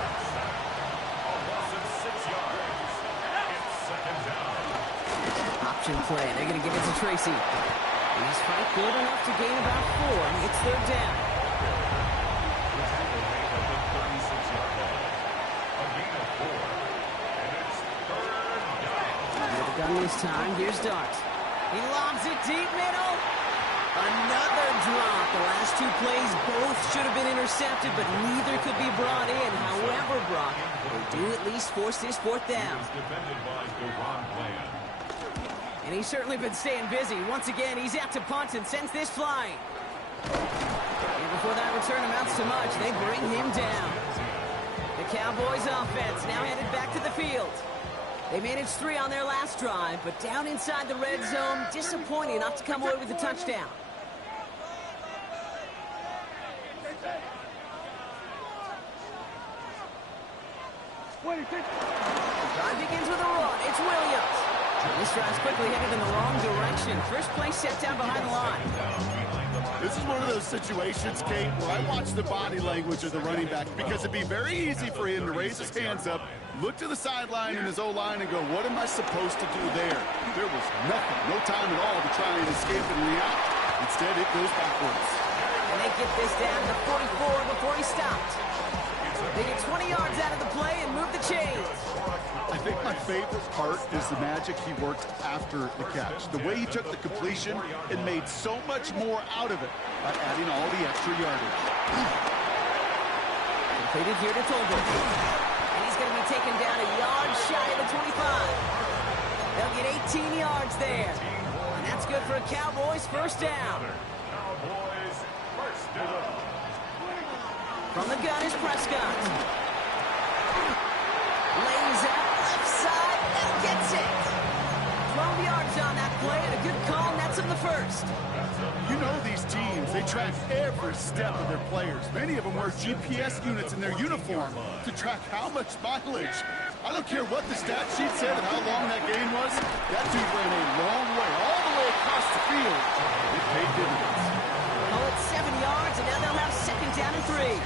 Option play. They're going to give it to Tracy. He's quite good enough to gain about 4. It's 3rd down. With the gun this time, here's Dart. He lobs it deep middle. Another drop. The last 2 plays both should have been intercepted, but neither could be brought in. However, Brock, they do at least force this 4th down. And he's certainly been staying busy. Once again, he's out to punt and sends this flying. And before that return amounts to much, they bring him down. The Cowboys offense now headed back to the field. They managed 3 on their last drive, but down inside the red zone, disappointing not to come away with a touchdown. Drive begins with a run. It's Williams. This drive's quickly headed in the wrong direction. First play set down behind the line. This is one of those situations, Kate, where I watch the body language of the running back because it'd be very easy for him to raise his hands up, look to the sideline in his O-line and go, what am I supposed to do there? There was nothing, no time at all to try and escape and react. Instead, it goes backwards. And they get this down to 44 before he stopped. They get 20 yards out of the play and move the chains. I think my favorite part is the magic he worked after the catch. The way he took the completion and made so much more out of it by adding all the extra yardage. Completed here to Tolbert. And he's going to be taken down a yard shy of the 25. They'll get 18 yards there. And that's good for a Cowboys first down. Cowboys first down. From the gun is Prescott. Lays out left side and gets it. 12 yards on that play and a good call nets him the first. You know these teams, they track every step of their players. Many of them wear GPS units in their uniform to track how much mileage. I don't care what the stat sheet said and how long that game was. That dude ran a long way, all the way across the field. It paid dividends. Call it 7 yards, and now they'll have 2nd down and 3.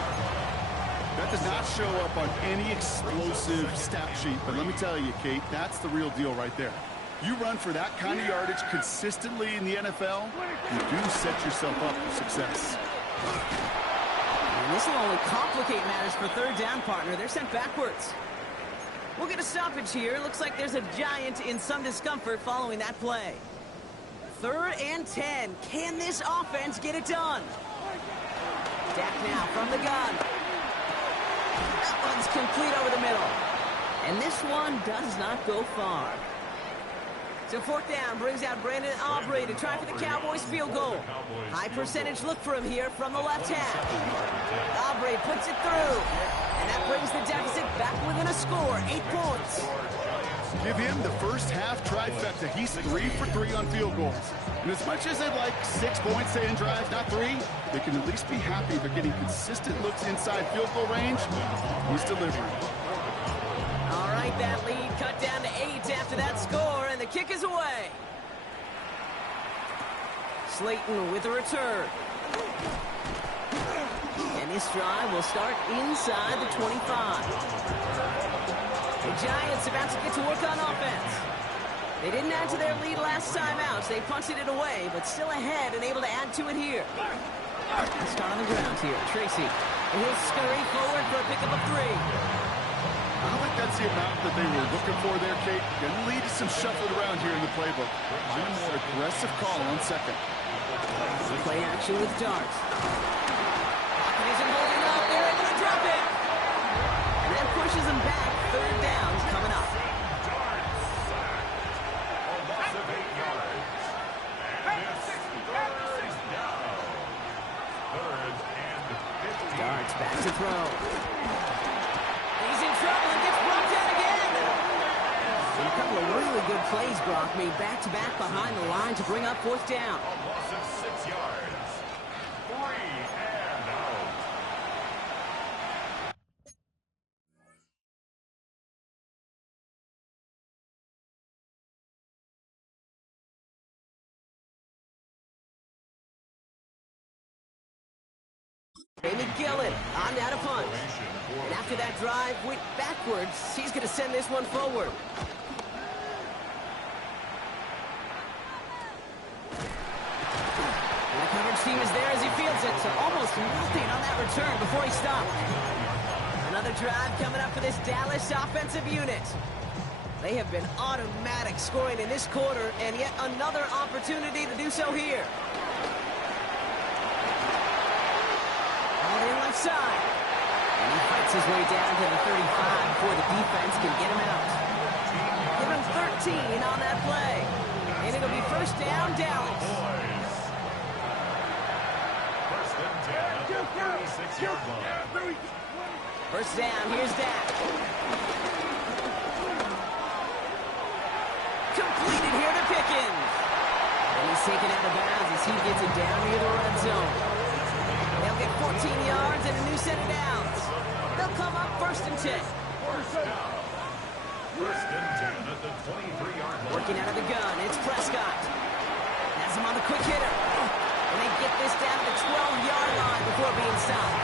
That does not show up on any explosive stat sheet, but let me tell you, Kate, that's the real deal right there. You run for that kind of yardage consistently in the NFL, you do set yourself up for success. And this will only complicate matters for 3rd down, partner. They're sent backwards. We'll get a stoppage here. Looks like there's a Giant in some discomfort following that play. 3rd and 10. Can this offense get it done? Dak now from the gun. That one's complete over the middle. And this one does not go far. So 4th down brings out Brandon Aubrey to try for the Cowboys field goal. High percentage look for him here from the left half. Aubrey puts it through. And that brings the deficit back within a score, 8 points. Give him the first half trifecta. He's 3 for 3 on field goals. And as much as they'd like 6 points to end drives, not 3, they can at least be happy they're getting consistent looks inside field goal range. He's delivering. All right, that lead cut down to 8 after that score, and the kick is away. Slayton with a return. And this drive will start inside the 25. The Giants about to get to work on offense. They didn't add to their lead last time out. So they punted it away, but still ahead and able to add to it here. Let's start on the ground here. Tracy. And he'll scurry forward for a pickup of 3. I don't think that's the amount that they were looking for there, Kate. Going to lead to some shuffling around here in the playbook. Find a more aggressive call on 2nd. Play action with Dart. Pocket isn't holding up. They're able to drop it. And that pushes him back. 3rd down coming up. Darts back to throw. He's in trouble and gets brought down again. And a couple of really good plays, Brock, made back-to-back behind the line to bring up fourth down. A loss of 6 yards. 3 and out. Amy Gillen on down to punt. And after that drive went backwards, she's going to send this one forward. And the coverage team is there as he fields it, so almost nothing on that return before he stopped. Another drive coming up for this Dallas offensive unit. They have been automatic scoring in this quarter, and yet another opportunity to do so here. Left side. And he fights his way down to the 35 before the defense can get him out. Give him 13 on that play. And it'll be first down, Dallas. First and 10 at the 36-yard line. First down, here's Dak. Completed here to Pickens. And he's taken out of bounds as he gets it down near the red zone. They'll get 14 yards and a new set of downs. They'll come up first and 10. First and 10 at the 23-yard line. Working out of the gun, it's Prescott. Has him on the quick hitter. And they get this down to the 12-yard line before being stopped.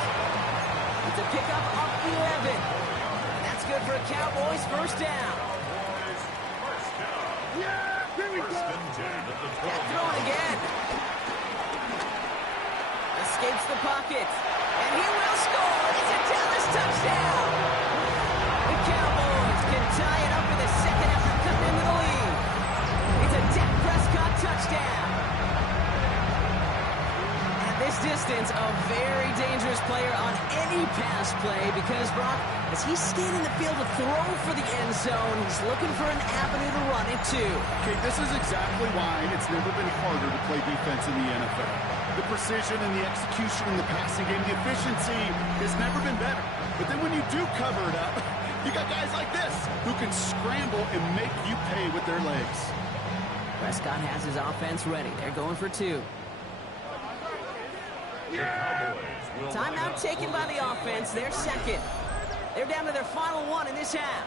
It's a pickup of 11. And that's good for a Cowboys first down. First down. Yeah, here we First go. and 10 at the 12-yard Dak throwing again. Escapes the pocket. And he will score. It's a Dallas touchdown. The Cowboys can tie it up with a second after cutting into the lead. It's a Dak Prescott touchdown. At this distance, a very dangerous player on any pass play because, Brock, as he's scanning the field to throw for the end zone, he's looking for an avenue to run it to. Okay, this is exactly why it's never been harder to play defense in the NFL. The precision and the execution in the passing game, the efficiency has never been better. But then when you do cover it up, you got guys like this who can scramble and make you pay with their legs. Prescott has his offense ready. They're going for two. The Cowboys will line Timeout up taken for by the offense. They're second. They're down to their final one in this half.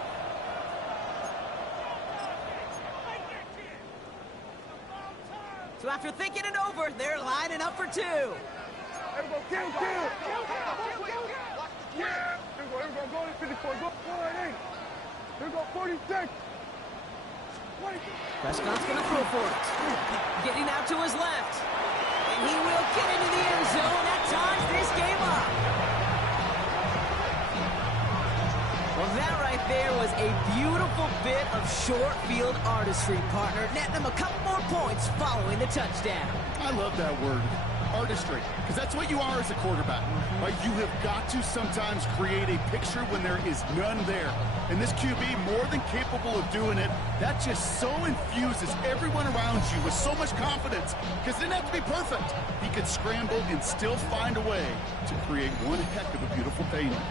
So after thinking it over, they're lining up for two. Everybody, kill. Yeah. Here we go, go to 54. Go right in. Here we go, 46. Prescott's going to throw for it. Getting out to his left. And he will get into the end zone. That ties this game up. Well, that right there was a beautiful bit of short field artistry, partner. Netting them a couple more points following the touchdown. I love that word, artistry, because that's what you are as a quarterback. Right? You have got to sometimes create a picture when there is none there. And this QB, more than capable of doing it, that just so infuses everyone around you with so much confidence, because it didn't have to be perfect. He could scramble and still find a way to create one heck of a beautiful painting.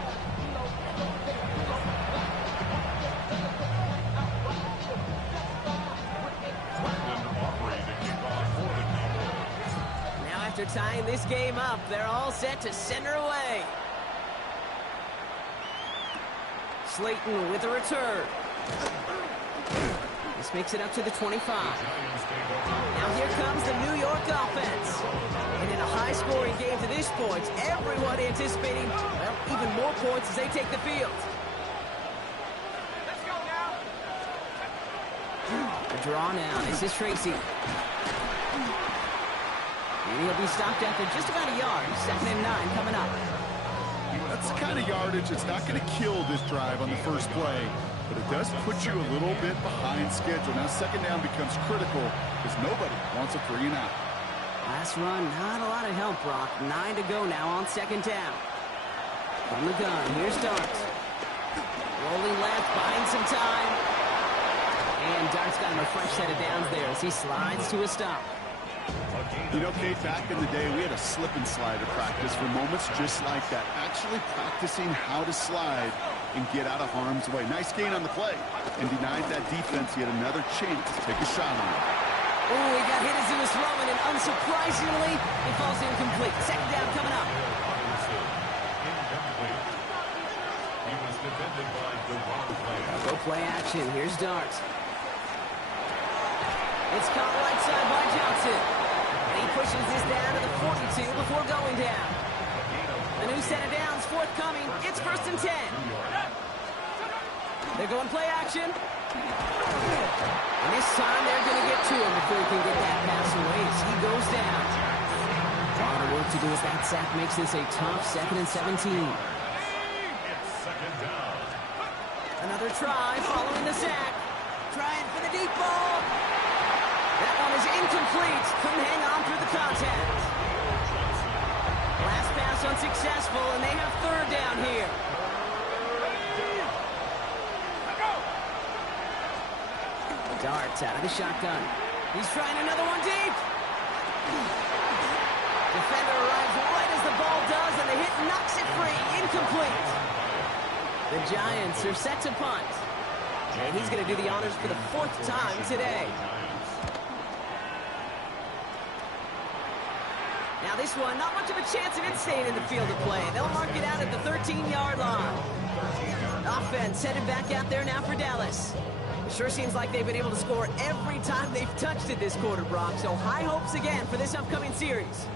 After tying this game up, they're all set to send her away. Slayton with a return. This makes it up to the 25. Now here comes the New York offense. And in a high-scoring game to this point, everyone anticipating, well, even more points as they take the field. Let's go now. The draw now. This is Tracy. And he'll be stopped after just about a yard. 2nd and 9 coming up. That's the kind of yardage that's not going to kill this drive on the first play, but it does put you a little bit behind schedule. Now 2nd down becomes critical because nobody wants a 3 and out. Last run, not a lot of help, Brock. 9 to go now on 2nd down. From the gun, here's Darts. Rolling left, buying some time. And Dart's got him a fresh set of downs there as he slides to a stop. a You know, Kate, back in the day, we had a slip and slide at practice for moments just like that. Actually practicing how to slide and get out of harm's way. Nice gain on the play. And denied that defense yet another chance to take a shot on him. Oh, he got hit as he was throwing, and unsurprisingly, he falls incomplete. Second down coming up. He was defended by the wrong player. Go play action. Here's Dart. It's caught right side by Johnson. And he pushes this down to the 42 before going down. The new set of downs forthcoming. It's 1st and 10. They're going play action. And this time they're going to get to him before he can get that pass away as he goes down. A lot of work to do as that sack makes this a tough 2nd and 17. It's second down. Another try following the sack. Trying for the deep ball. That one is incomplete. Couldn't hang on through the contact. Last pass unsuccessful, and they have 3rd down here. Darts out of the shotgun. He's trying another one deep. Defender arrives right as the ball does, and the hit knocks it free. Incomplete. The Giants are set to punt. And he's going to do the honors for the 4th time today. Now this one, not much of a chance of it staying in the field of play. They'll mark it out at the 13-yard line. Offense headed back out there now for Dallas. It sure seems like they've been able to score every time they've touched it this quarter, Brock. So high hopes again for this upcoming series.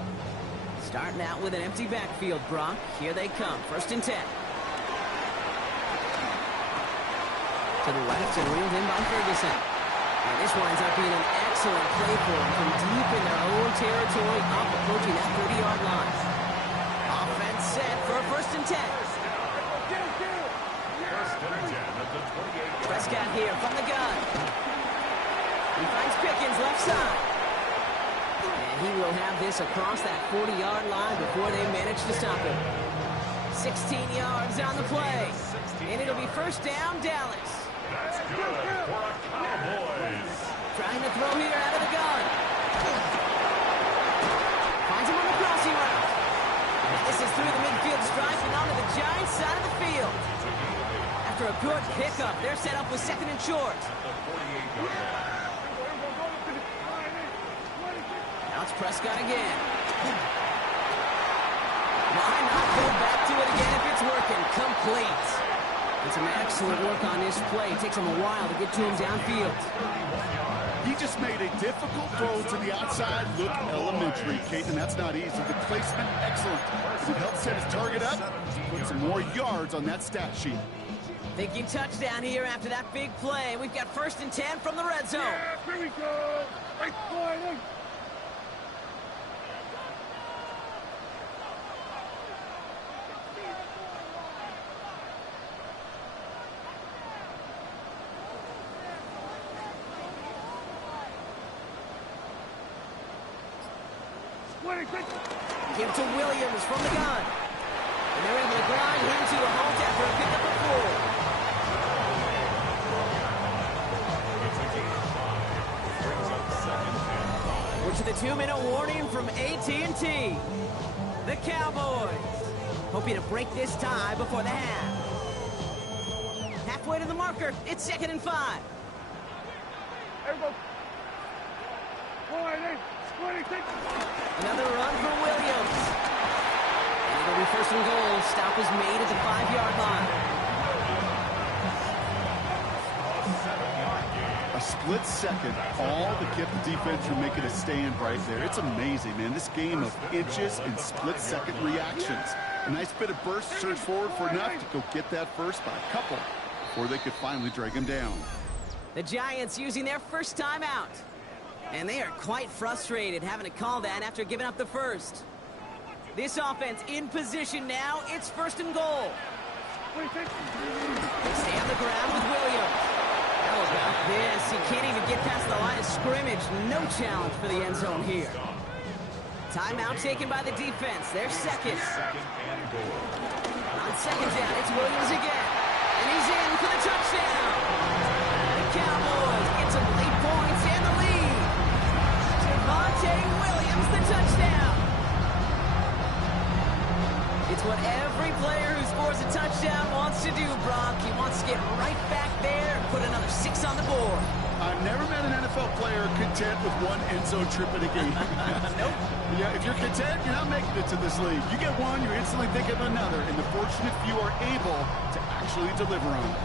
Starting out with an empty backfield, Brock. Here they come, 1st and 10. To the left and reeled in by Ferguson. And this winds up being an excellent play for them from deep in their own territory, up approaching that 30-yard line. Offense set for a 1st and 10. Prescott here from the gun. He finds Pickens left side. And he will have this across that 40-yard line before they manage to stop him. 16 yards on the play. And it'll be 1st down, Dallas. That's good for a Cowboys. Trying to throw here out of the gun. Finds him on the crossing route. And this is through the midfield stripe and onto the Giants side of the field. After a good pickup, they're set up with 2nd and short. Now it's Prescott again. Why not go back to it again if it's working? Complete. And some excellent work on this play. It takes him a while to get to him downfield. He just made a difficult throw to the outside. Look elementary, Kate, and that's not easy. The placement, excellent. It helps set his target up, put some more yards on that stat sheet. Thinking touchdown here after that big play. We've got 1st and 10 from the red zone. Yeah, here we go. Right side. Give to Williams from the gun. And they're able to grind him to a halt after a pickup of 4. We're to the 2-minute warning from AT&T. The Cowboys hoping to break this tie before the half. Halfway to the marker. It's 2nd and 5. Another run for Williams. And it'll be 1st and goal. Stop is made at the 5-yard line. A split second, all to keep the defense from making a stand right there. It's amazing, man. This game of inches and split-second reactions. A nice bit of burst, surge forward for enough to go get that first by a couple before they could finally drag him down. The Giants using their first timeout. And they are quite frustrated having to call that after giving up the first. This offense in position now. It's 1st and goal. They stay on the ground with Williams. How about this? He can't even get past the line of scrimmage. No challenge for the end zone here. Timeout taken by the defense. They're second. On 2nd down, it's Williams again. And he's in for the touchdown. The Cowboys get some late points and the lead. Javonte Williams, the get right back there and put another 6 on the board. I've never met an NFL player content with one end zone trip in a game. Nope. Yeah, if you're content, you're not making it to this league. You get one, you're instantly thinking of another, and the fortunate few are able to actually deliver on it.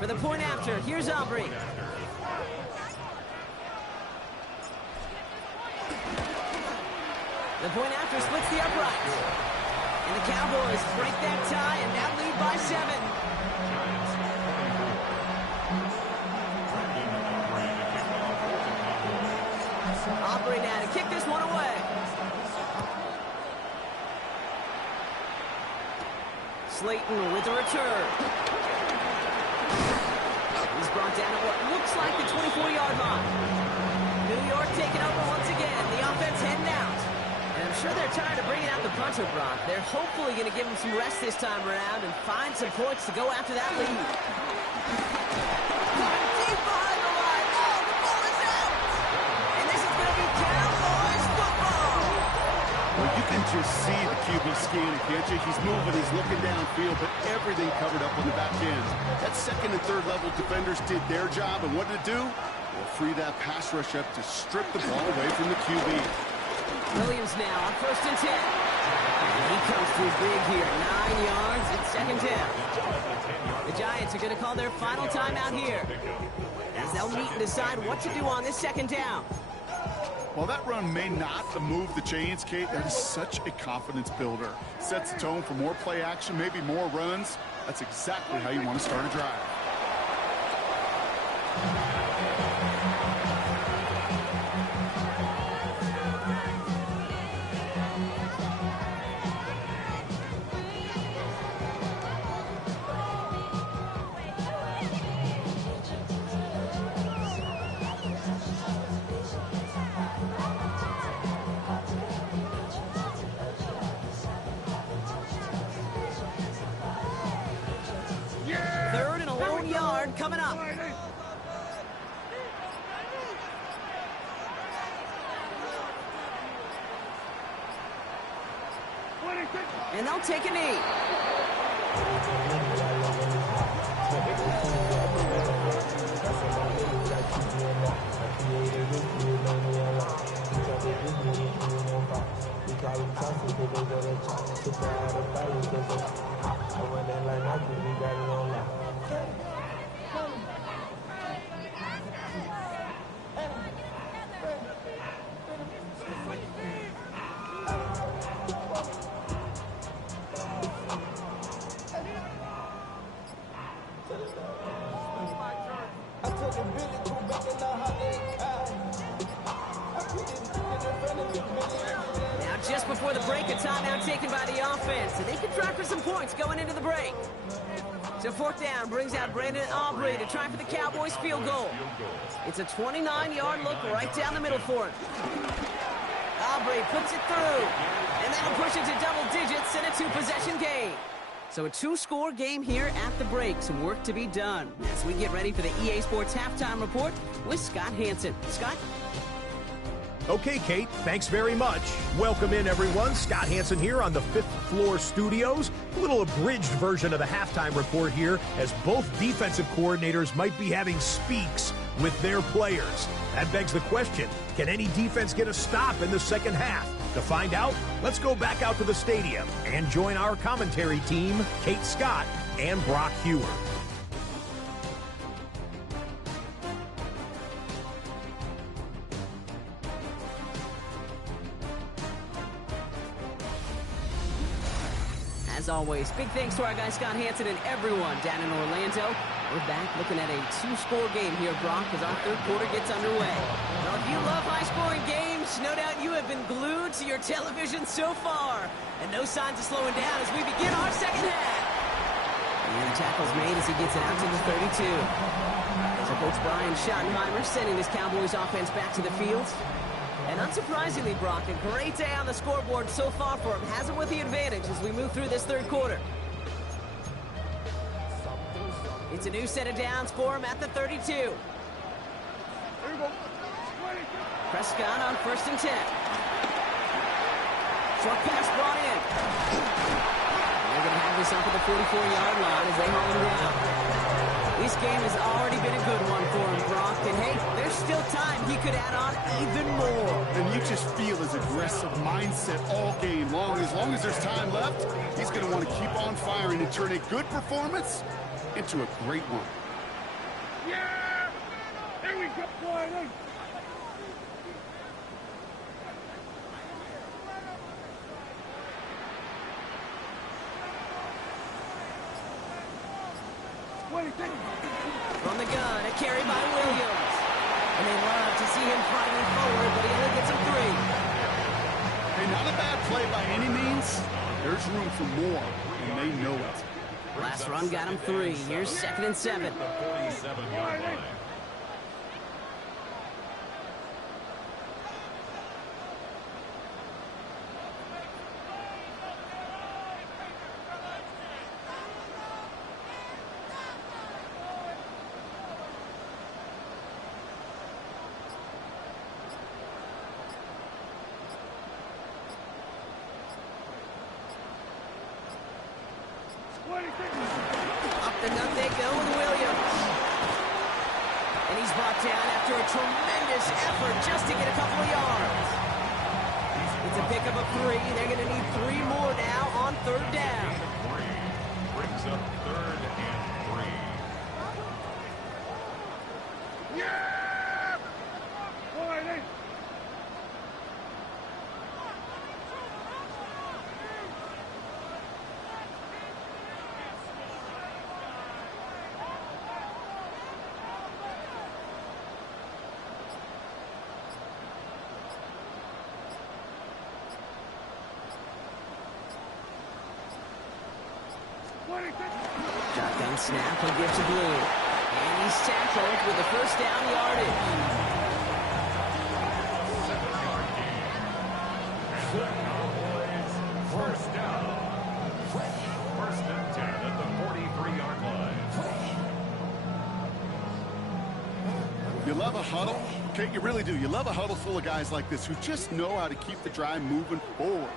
For the point after, here's Aubrey. The point after splits the uprights. And the Cowboys break that tie and now lead by 7. Aubrey now to kick this one away. Slayton with a return. He's brought down at what looks like the 24-yard line. New York taking over once again. The offense heading out. And I'm sure they're tired of bringing out the punter, Brock. They're hopefully going to give him some rest this time around and find some points to go after that lead. Deep behind the line. Oh, the ball is out. And this is going to be Cowboys football. Well, you can just see the QB scanning, can't you? He's moving, he's looking downfield, but everything covered up on the back end. That second and third level defenders did their job, and what did it do? Well, free that pass rush up to strip the ball away from the QB. Williams now on 1st and 10. And he comes through big here. 9 yards. It's 2nd down. The Giants are going to call their final timeout here, as they'll meet and decide what to do on this 2nd down. While that run may not move the chains, Kate, that is such a confidence builder. Sets the tone for more play action, maybe more runs. That's exactly how you want to start a drive. Third and a lone yard coming up. And they'll take a knee. Now, just before the break, a timeout taken by the offense, so they can try for some points going into the break. So 4th down brings out Brandon Aubrey to try for the Cowboys field goal. It's a 29-yard look right down the middle for him. Aubrey puts it through, and that'll push it to double digits and a 2-possession game. So a 2-score game here at the break. Some work to be done as we get ready for the EA Sports Halftime Report with Scott Hanson. Scott? Okay, Kate, thanks very much. Welcome in, everyone. Scott Hanson here on the 5th floor studios. A little abridged version of the halftime report here, as both defensive coordinators might be having speaks with their players. That begs the question, can any defense get a stop in the second half? To find out, let's go back out to the stadium and join our commentary team, Kate Scott and Brock Hewer. As always, big thanks to our guy Scott Hanson and everyone down in Orlando. We're back looking at a 2-score game here, Brock, as our 3rd quarter gets underway. Well, if you love high-scoring games, no doubt you have been glued to your television so far. And no signs of slowing down as we begin our second half. And the tackle's made as he gets it out to the 32. As our coach Brian Schottenheimer sending this Cowboys offense back to the field. And unsurprisingly, Brock, a great day on the scoreboard so far for him. Has it with the advantage as we move through this 3rd quarter. It's a new set of downs for him at the 32. Prescott on 1st and 10. Short pass brought in. They're going to have this up at the 44-yard line as they haul him down. This game has already been a good one for him, Brock. And, hey, there's still time. He could add on even more. And you just feel his aggressive mindset all game long. As long as there's time left, he's going to want to keep on firing and turn a good performance into a great one. Yeah! Here we go, Friday. From the gun, a carry by Williams. And they love to see him driving forward, but he only gets him 3. Hey, not a bad play by any means. There's room for more, and they know it. Last run got him 3. Here's 2nd and 7. The 47-yard line. Up the gut they go with Williams. And he's brought down after a tremendous effort just to get a couple of yards. It's a pickup of 3. They're going to need 3 more now on 3rd down. Brings up 3rd and 3. Yeah! Friday. Shotgun snap, he'll give to Blue. And he's tackled with the 1st down yardage. 7-yard gain. And the Cowboys, 1st down. 1st and 10 at the 43-yard line. You love a huddle? Okay, you really do. You love a huddle full of guys like this who just know how to keep the drive moving forward.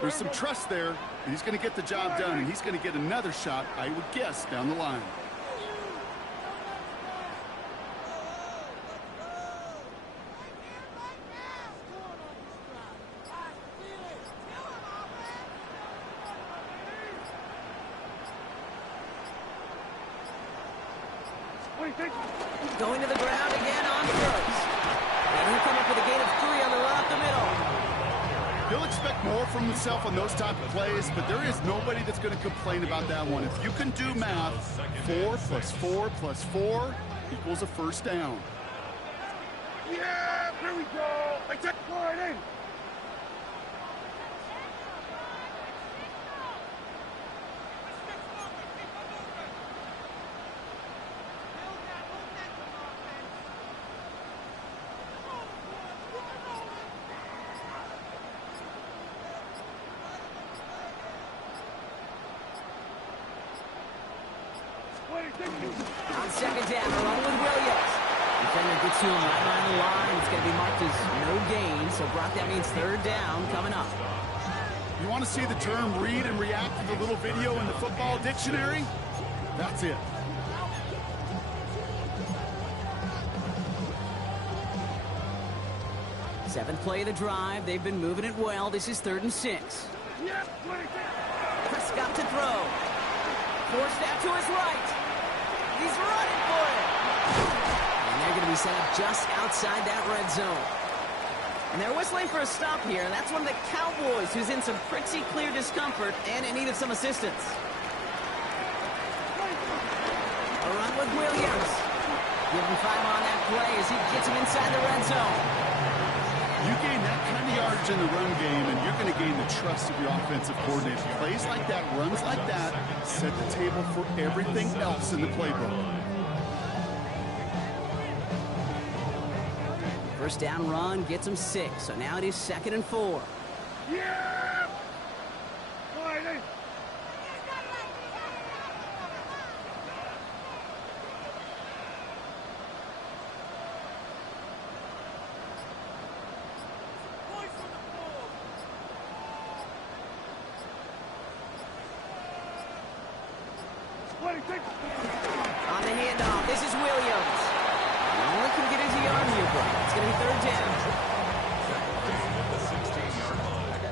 There's some trust there, and he's going to get the job done, and he's going to get another shot, I would guess, down the line. Going to the ground again on 1st. And he'll come up with a gain of 3 on the run up the middle. He'll expect more from himself on those type of plays, but there is nobody that's going to complain about that one. If you can do math, 4 plus 4 plus 4 equals a 1st down. Yeah! Here we go! I take Friday. On 2nd down, a run with Williams. Defender gets to him right on the line. It's going to be marked as no gain. So, Brock, that means 3rd down coming up. You want to see the term read and react to the little video in the football dictionary? That's it. Seventh play of the drive. They've been moving it well. This is 3rd and 6. Prescott to throw. Forced out to his right. He's running for it. And they're going to be set up just outside that red zone. And they're whistling for a stop here, and that's one of the Cowboys who's in some pretty clear discomfort and in need of some assistance. A run with Williams. Give him 5 on that play as he gets him inside the red zone. You gain that kind of yardage in the run game, and you're going to gain the trust of your offensive coordinator. Plays like that, runs like that, set the table for everything else in the playbook. 1st down run gets him 6, so now it is 2nd and 4. Yeah! Friday. On the handoff, this is Williams. Only can get his yard here, but it's going to be third down. At the 16-yard line.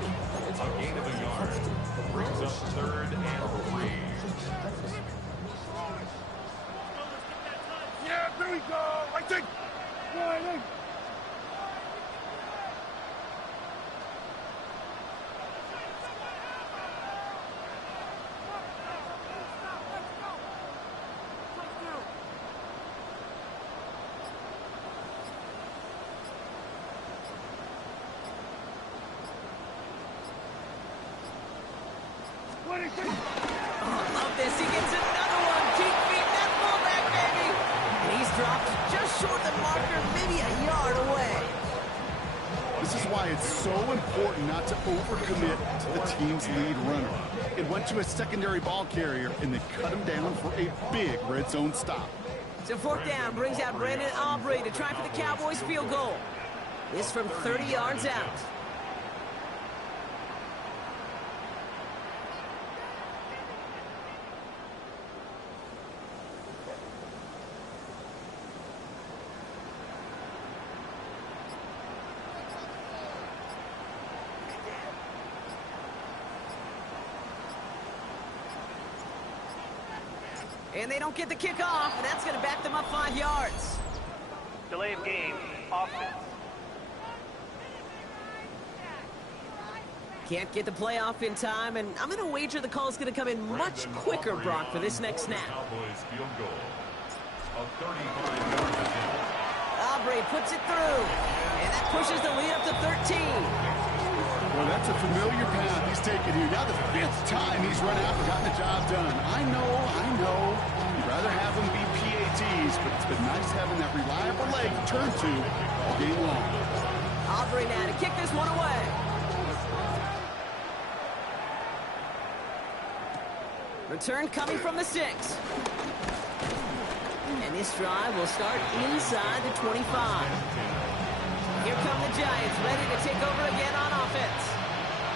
A gain of a yard. Brings up third and 3. Yeah, there we go. Right there. Right there. Oh, love this. He gets another one. Keep feeding that fullback, baby. And he's dropped just short of the marker, maybe a yard away. This is why it's so important not to overcommit to the team's lead runner. It went to a secondary ball carrier, and they cut him down for a big red zone stop. So fourth down brings out Brandon Aubrey to try for the Cowboys field goal. This from 30 yards out. And they don't get the kickoff, and that's going to back them up 5 yards. Delay of game, offense. Can't get the playoff in time, and I'm going to wager the call is going to come in much quicker, Brock, for this next snap. Cowboys field goal. A 35-yard attempt. Aubrey puts it through, and that pushes the lead up to 13. Well, that's a familiar path he's taken here. Now the 5th time he's run out and gotten the job done. I know. You'd rather have them be PATs, but it's been nice having that reliable leg to turn to all game long. Aubrey now to kick this one away. Return coming from the 6. And this drive will start inside the 25. Here come the Giants, ready to take over again on offense.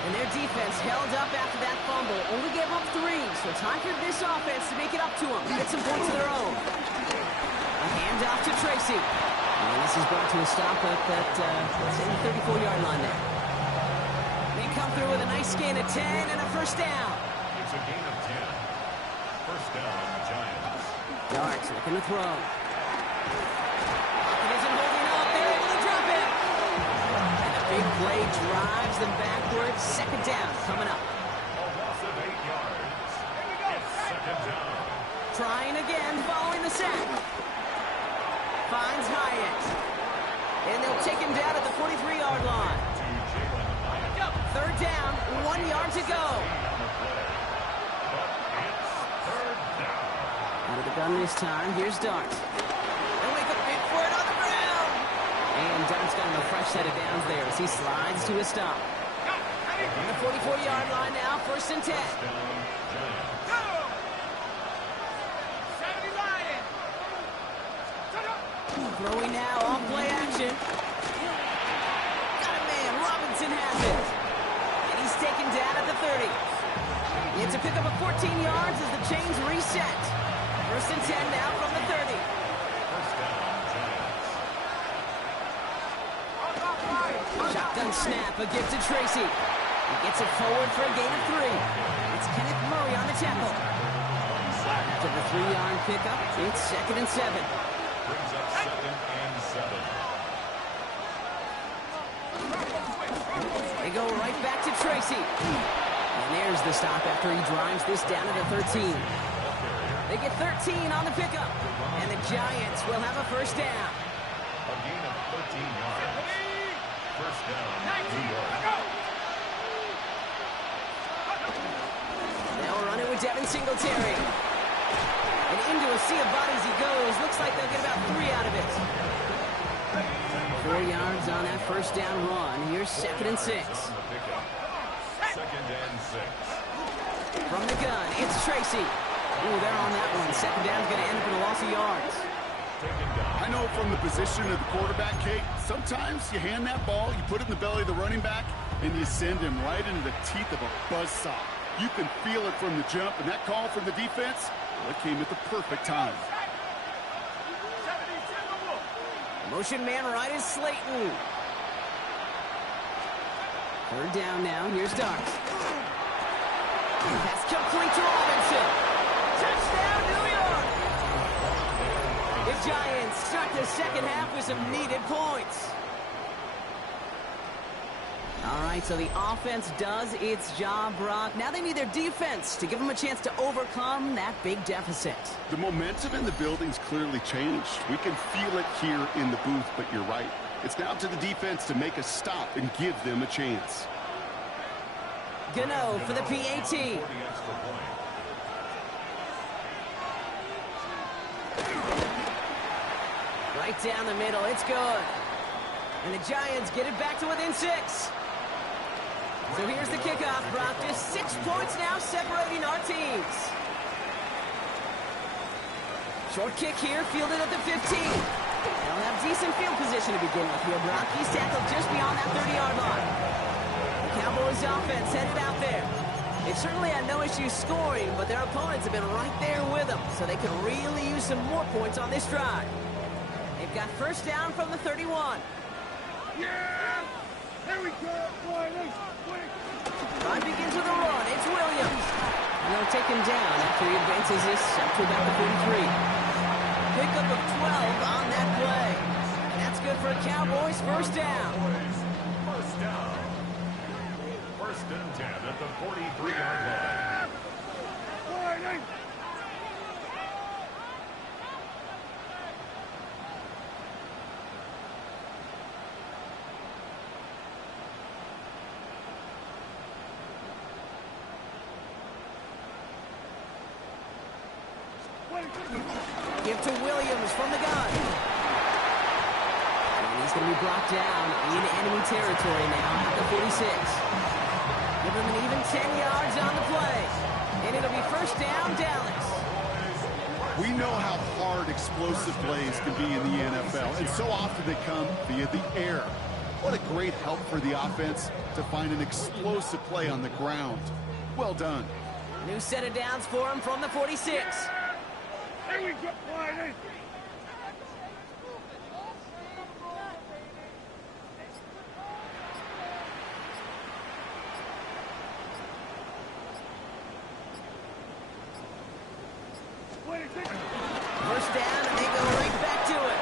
And their defense held up after that fumble. Only gave up 3, so time for this offense to make it up to them. Get some points of their own. A handoff to Tracy. And this is brought to a stop at that 34-yard line there. They come through with a nice gain of 10 and a first down. It's a gain of 10. First down, Giants. Darts looking to throw. It isn't holding up. They're able to drop it. And a big play drives them backwards. Second down coming up. A loss of 8 yards. It's second down. Trying again following the sack. Finds Hyatt. And they'll take him down at the 43-yard line. To Jalen Hyatt. Third down, 1 yard to go. Out of the gun this time. Here's Dart. They'll make a big for it on the ground. And Dart's got him a fresh set of downs there as he slides to a stop. On the 44-yard line now, first and 10. Throwing now, off play action. Got a man, Robinson has it. And he's taken down at the 30. It's a pickup of 14 yards as the chains reset. First and 10 now from the 30. Shotgun snap, a gift to Tracy. He gets it forward for a gain of 3. It's Kenneth Murray on the tackle. After the 3-yard pickup, it's second and 7. Brings up second and 7. They go right back to Tracy. And there's the stop after he drives this down to the 13. They get 13 on the pickup. And the Giants will have a first down. A gain of 13 yards. First down, New York. They'll run it with Devin Singletary. And into a sea of bodies he goes. Looks like they'll get about 3 out of it. 4 yards on that first down run. Here's second and 6. Second and 6. From the gun, it's Tracy. Ooh, they're on that one. Second down's going to end up in a loss of yards. I know from the position of the quarterback, Kate, sometimes you hand that ball, you put it in the belly of the running back, and you send him right into the teeth of a buzzsaw. You can feel it from the jump, and that call from the defense, That came at the perfect time. Motion man right is Slayton. Third down now. Here's Starks. Pass complete to Robinson. Touchdown, New York! The Giants start the second half with some needed points. All right, so the offense does its job, Brock. Now they need their defense to give them a chance to overcome that big deficit. The momentum in the building's clearly changed. We can feel it here in the booth, but you're right. It's now to the defense to make a stop and give them a chance. Gano for the PAT. Right down the middle, it's good. And the Giants get it back to within 6. So here's the kickoff, Brock. Just 6 points now separating our teams. Short kick here, fielded at the 15. They'll have decent field position to begin with here, Brock. He's tackled just beyond that 30-yard line. The Cowboys offense headed out there. They've certainly had no issues scoring, but their opponents have been right there with them, so they can really use some more points on this drive. They've got first down from the 31. Yeah! Here we go! Drive begins with a run. It's Williams. And they'll take him down after he advances this up to about the 43. Pickup of 12 on that play. And that's good for a Cowboys first down. First down. First and 10 at the 43-yard line. Give to Williams from the gun. And he's going to be brought down in enemy territory now at the 46. Give him an even 10 yards on the play. And it'll be first down, Dallas. We know how hard explosive plays can be in the NFL, and so often they come via the air. What a great help for the offense to find an explosive play on the ground. Well done. New set of downs for him from the 46. Here we go! First down, and they go right back to it.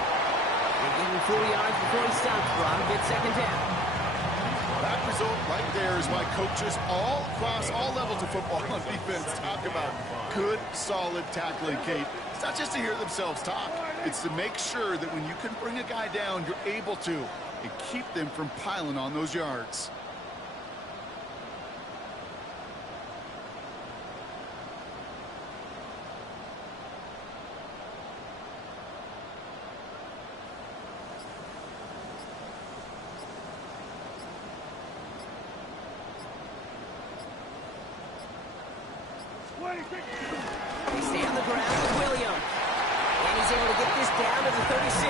They give him 4 yards before he stops, Brock. Good second down. That result right there is why coaches all across all levels of football on defense talk about good, solid tackling, Kate. It's not just to hear themselves talk. It's to make sure that when you can bring a guy down, you're able to, and keep them from piling on those yards. They stay on the ground with Williams. And he's able to get this down to the 36.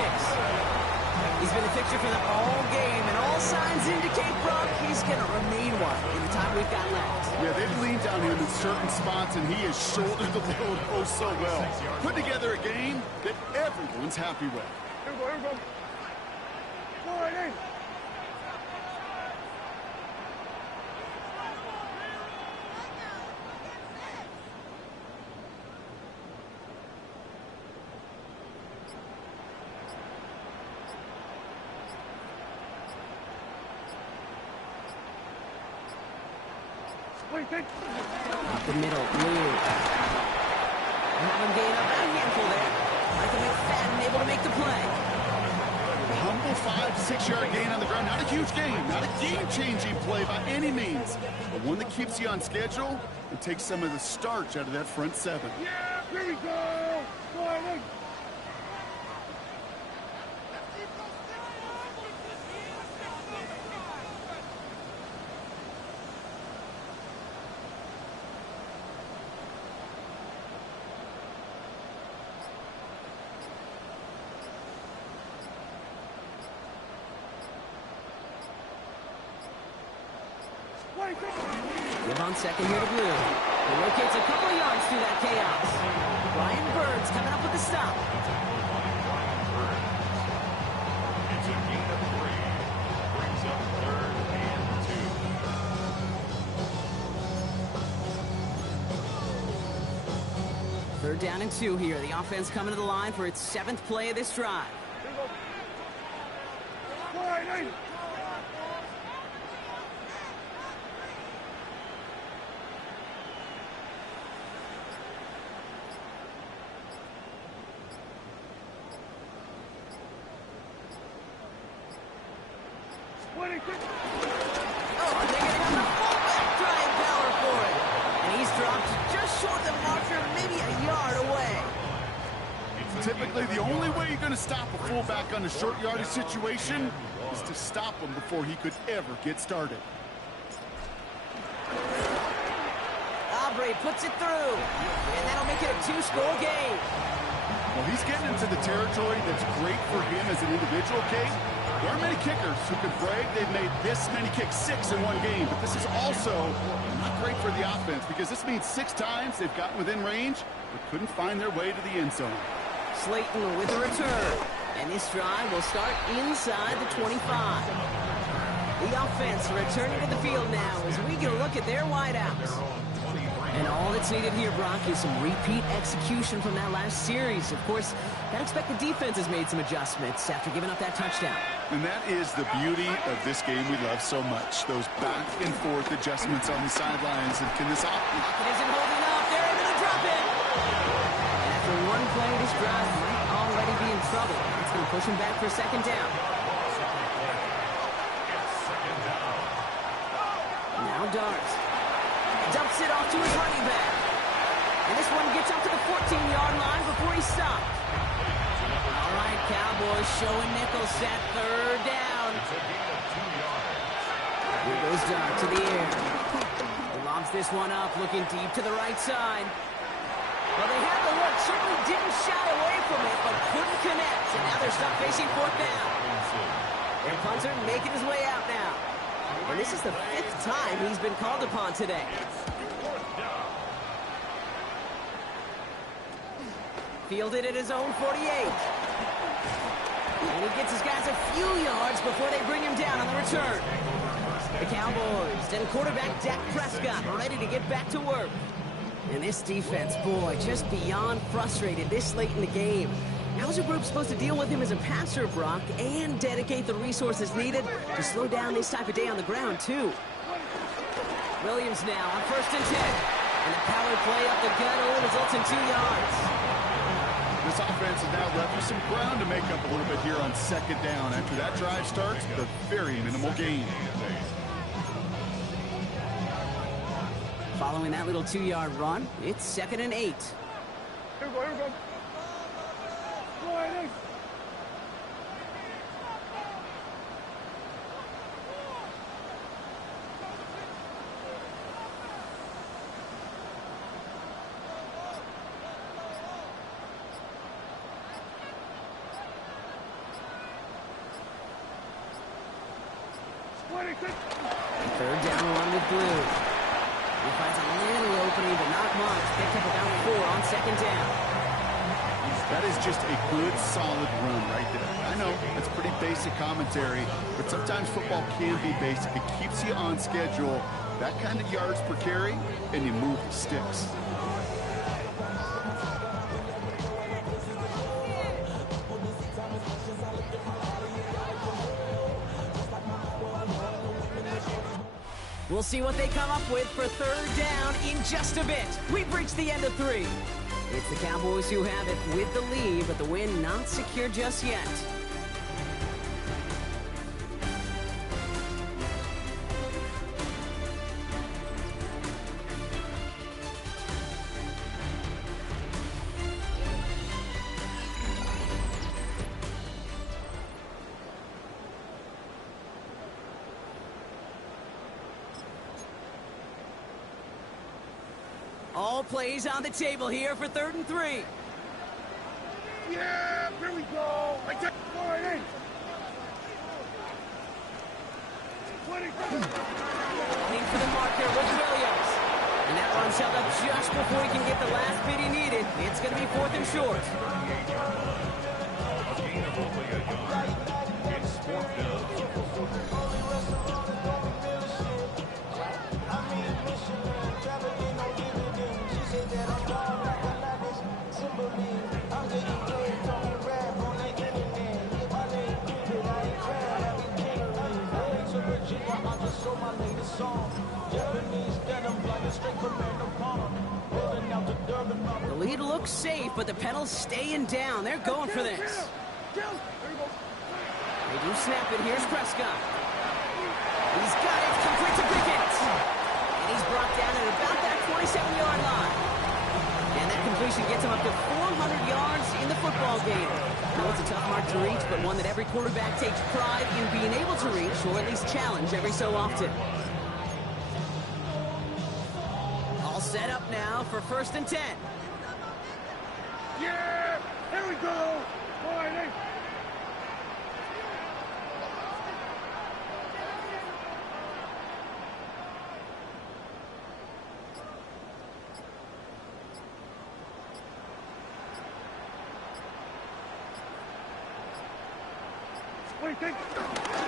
He's been a fixture for them all game, and all signs indicate, Brock, he's going to remain one in the time we've got left. Yeah, they've leaned on him in certain spots, and he has shouldered the load oh so well. Put together a game that everyone's happy with. Here we go, here we go. Go right in. Up the middle, Blue. Have him gain up a handful there. Michael McFadden able to make the play. A humble 5 to 6 yard gain on the ground. Not a huge gain, not a game-changing play by any means, but one that keeps you on schedule and takes some of the starch out of that front seven. Yeah, here we go. Go right in. Give on second here to Blue. He locates a couple of yards through that chaos. Brian Burns coming up with the stop. It's a gain of 3. Brings up 3rd and 2. 3rd down and 2 here. The offense coming to the line for its 7th play of this drive. What is it? Oh, and they're going to have the fullback trying power for it. And he's dropped just short of the marker, maybe a yard away. Typically, the only way you're going to stop a fullback on a short yardage situation is to stop him before he could ever get started. Aubrey puts it through, and that'll make it a 2-score game. Well, he's getting into the territory that's great for him as an individual, Kate. There aren't many kickers who could brag they've made this many kicks, 6 in one game. But this is also not great for the offense because this means 6 times they've gotten within range but couldn't find their way to the end zone. Slayton with the return. And this drive will start inside the 25. The offense returning to the field now as we get a look at their wideouts. And all that's needed here, Brock, is some repeat execution from that last series. Of course, I'd expect the defense has made some adjustments after giving up that touchdown. And that is the beauty of this game we love so much. Those back and forth adjustments on the sidelines. And can this offense... It isn't holding up. They're able to drop it. And after one play, this drive might already be in trouble. It's going to push him back for 2nd down. Now Darts dumps it off to his running back. And this one gets up to the 14-yard line before he stopped. All right, Cowboys showing Nichols at 3rd down. Here goes Dart to the air. He lobs this one up, looking deep to the right side. Well, they had the look, certainly didn't shy away from it, but couldn't connect. And now they're stuck facing 4th down. Their punter making his way out now. And this is the 5th time he's been called upon today. Fielded at his own 48. And he gets his guys a few yards before they bring him down on the return. The Cowboys and quarterback Dak Prescott ready to get back to work. And this defense, boy, just beyond frustrated this late in the game. How's a group supposed to deal with him as a passer, Brock, and dedicate the resources needed to slow down this type of day on the ground, too? Williams now on 1st and 10. And the power play up the gut only results in 2 yards. This offense is now left with some ground to make up a little bit here on 2nd down. After that drive starts, the very minimal gain. Following that little 2-yard run, it's 2nd and 8. Here we go, here we go. Go ahead, Ace. Third down run with Blue. He finds a little opening, but not much. Picked up about 4 on 2nd down. That is just a good, solid run right there. I know, it's pretty basic commentary, but sometimes football can be basic. It keeps you on schedule, that kind of yards per carry, and you move the sticks. We'll see what they come up with for 3rd down in just a bit. We've reached the end of 3. It's the Cowboys who have it with the lead, but the win not secure just yet. All plays on the table here for 3rd and 3. Yeah, here we go. I take go ahead, Ace. Looking for the marker with Williams. And that run's held up just before he can get the last bit he needed. It's going to be 4th and short. A gain of only a yard. It's 4th down. The lead looks safe, but the pedal's staying down. They're going for this. They do snap it. Here's Prescott. He's got it. It's complete to Pickens. And he's brought down at about that 27-yard line. And that completion gets him up to 400 yards in the football game. I know it's a tough mark to reach, but one that every quarterback takes pride in being able to reach, or at least challenge every so often. All set up now for 1st and 10. Yeah! Here we go! All right, hey.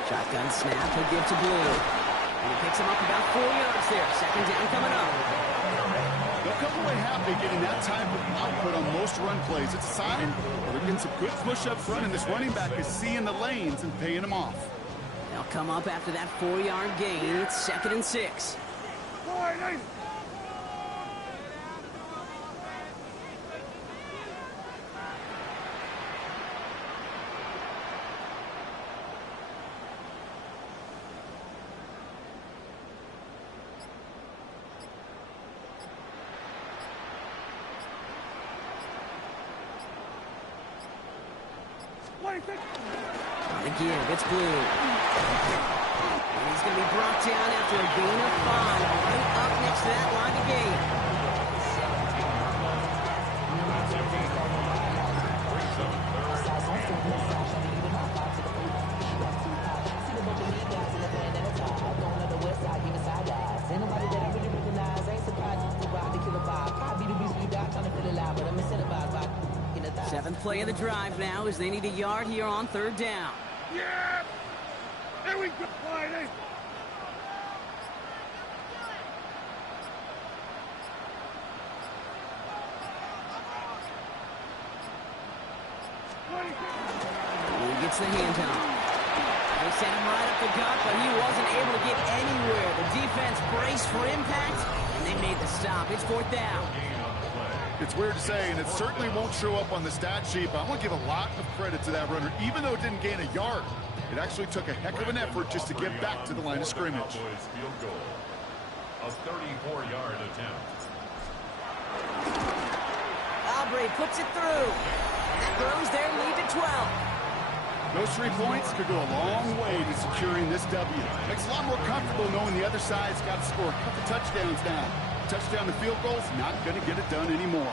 Shotgun snap, he'll give to Blue. And he picks him up about 4 yards there. 2nd down coming up. They'll come away happy getting that type of output on most run plays. It's a sign that they're getting some good push up front, and this running back is seeing the lanes and paying them off. They'll come up after that 4-yard gain. It's 2nd and 6. All right, hey. On the give, it's Blue. And he's going to be brought down after a gain of 5, right up next to that line of gain. Seventh play of the drive now as they need a yard here on 3rd down. Yeah! There we go! All right, hey. He gets the handoff. They sent him right up the gut, but he wasn't able to get anywhere. The defense braced for impact, and they made the stop. It's 4th down. It's weird to say, and it certainly won't show up on the stat sheet, but I want to give a lot of credit to that runner. Even though it didn't gain a yard, it actually took a heck of an effort just to get back to the line of scrimmage. Cowboys field goal. A 34-yard attempt. Aubrey puts it through. That grows their lead to 12. Those 3 points could go a long way to securing this W. Makes it a lot more comfortable knowing the other side's got to score a couple touchdowns now. Touchdown to field goal's not going to get it done anymore.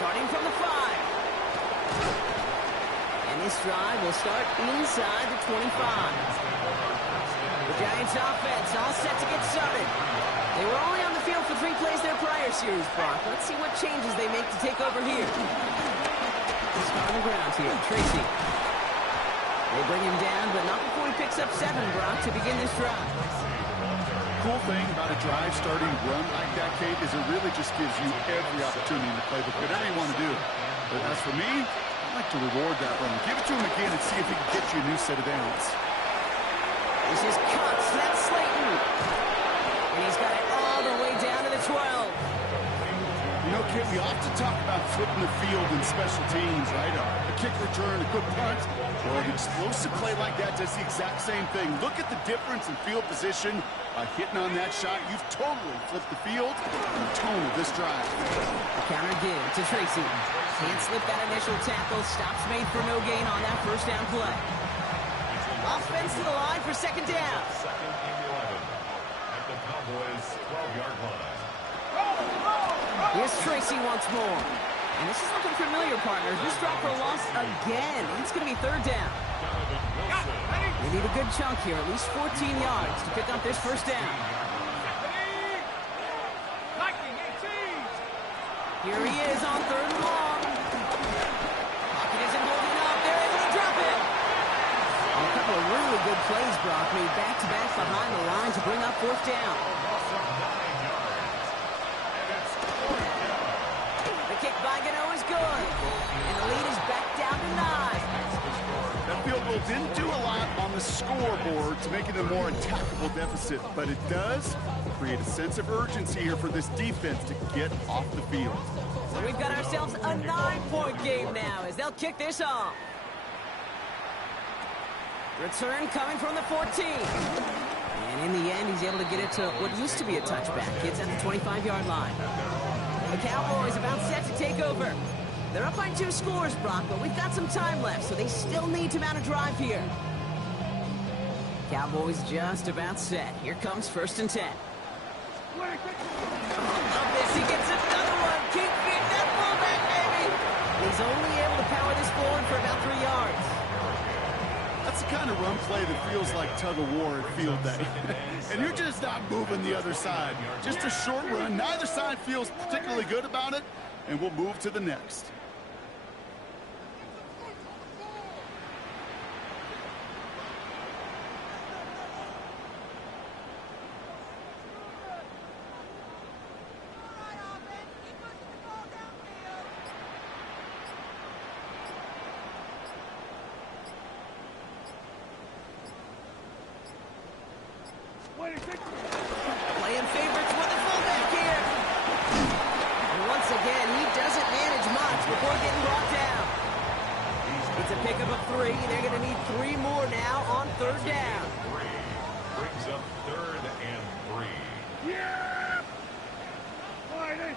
Starting from the 5. And this drive will start inside the 25. The Giants offense all set to get started. They were only on the field for 3 plays their prior series, Brock. Let's see what changes they make to take over here. Start on the ground here, Tracy. They bring him down, but not before he picks up 7, Brock, to begin this drive. Cool thing about a drive starting run like that, Kate, is it really just gives you every opportunity in the playbook, whatever you want to do. But as for me, I like to reward that run. Give it to him again and see if he can get you a new set of downs. This is Cuts. That's Slayton. And he's got it all the way down to the 12. You know, Kate, we often talk about flipping the field in special teams, right? A kick return, a good punt, or an explosive play like that does the exact same thing. Look at the difference in field position. By hitting on that shot, you've totally flipped the field and the tone of this drive. The counter give to Tracy. Can't slip that initial tackle. Stops made for no gain on that 1st down play. Offense to the line for 2nd down. 2nd and 11 at the Cowboys' 12-yard line. Here's Tracy once more. And this is looking familiar, partners. This drop for a loss again. It's going to be third down. They need a good chunk here, at least 14 yards to pick up this first down. Here he is on third and long. Pocket isn't holding up. They're able to drop it. And a couple of really good plays, Brock, made back-to-back behind the line to bring up fourth down. The kick by Gano is good. And the lead is back down to 9. That field goal didn't do a lot on the scoreboard to make it a more attackable deficit, but it does create a sense of urgency here for this defense to get off the field. So we've got ourselves a 9-point game now as they'll kick this off. Return coming from the 14. And in the end, he's able to get it to what used to be a touchback. It's at the 25-yard line. The Cowboys about set to take over. They're up by 2 scores, Brock, but we've got some time left, so they still need to mount a drive here. Cowboys just about set. Here comes 1st and 10. Love this. He gets another one. Keep feeding that fullback, baby. He's only able to power this forward for about 3 yards. That's the kind of run play that feels like tug-of-war at field day. And you're just not moving the other side. Just a short run. Neither side feels particularly good about it, and we'll move to the next. Playing favorites with the fullback here. And once again, he doesn't manage much before getting brought down. It's a pickup of 3. They're going to need 3 more now on third down. Brings up 3rd and 3. Yeah! Fighting!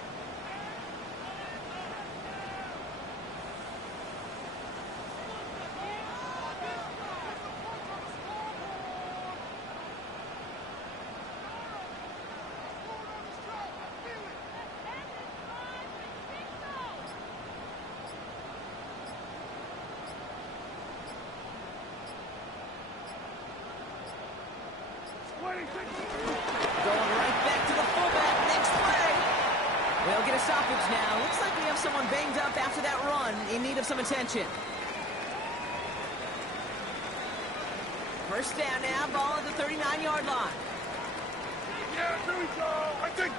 Going right back to the fullback. Next play. They'll get a stoppage now. Looks like we have someone banged up after that run in need of some attention. First down now. Ball at the 39-yard line. Yeah, here we go. I think.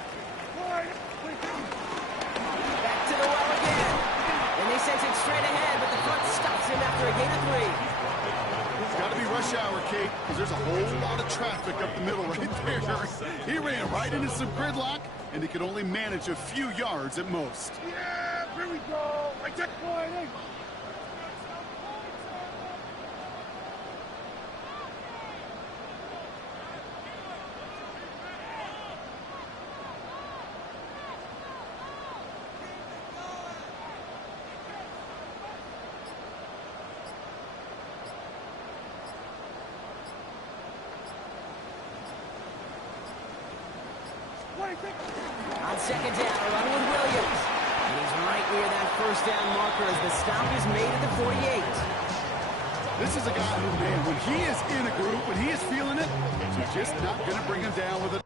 Back to the well again. And they sent it straight ahead, but the front stops him after a gain of 3. It's got to be rush hour, Kate, because there's a whole lot of traffic up the middle right there. He ran right into some gridlock, and he could only manage a few yards at most. Yeah, here we go. I take fighting. On second down, a run with Williams. And he's right near that first down marker as the stop is made at the 48. This is a guy who, man, when he is in a group, when he is feeling it, you're just not going to bring him down with a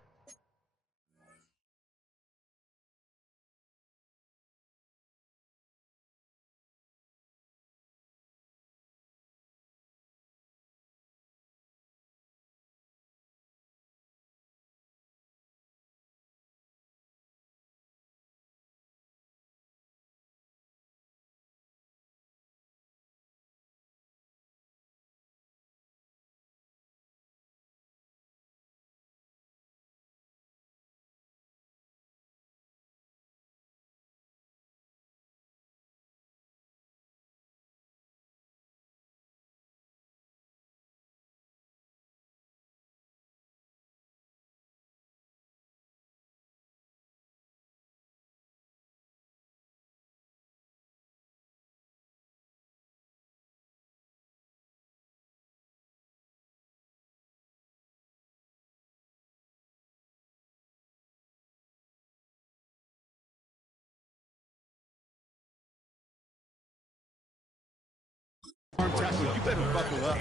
tackle, you better buckle up.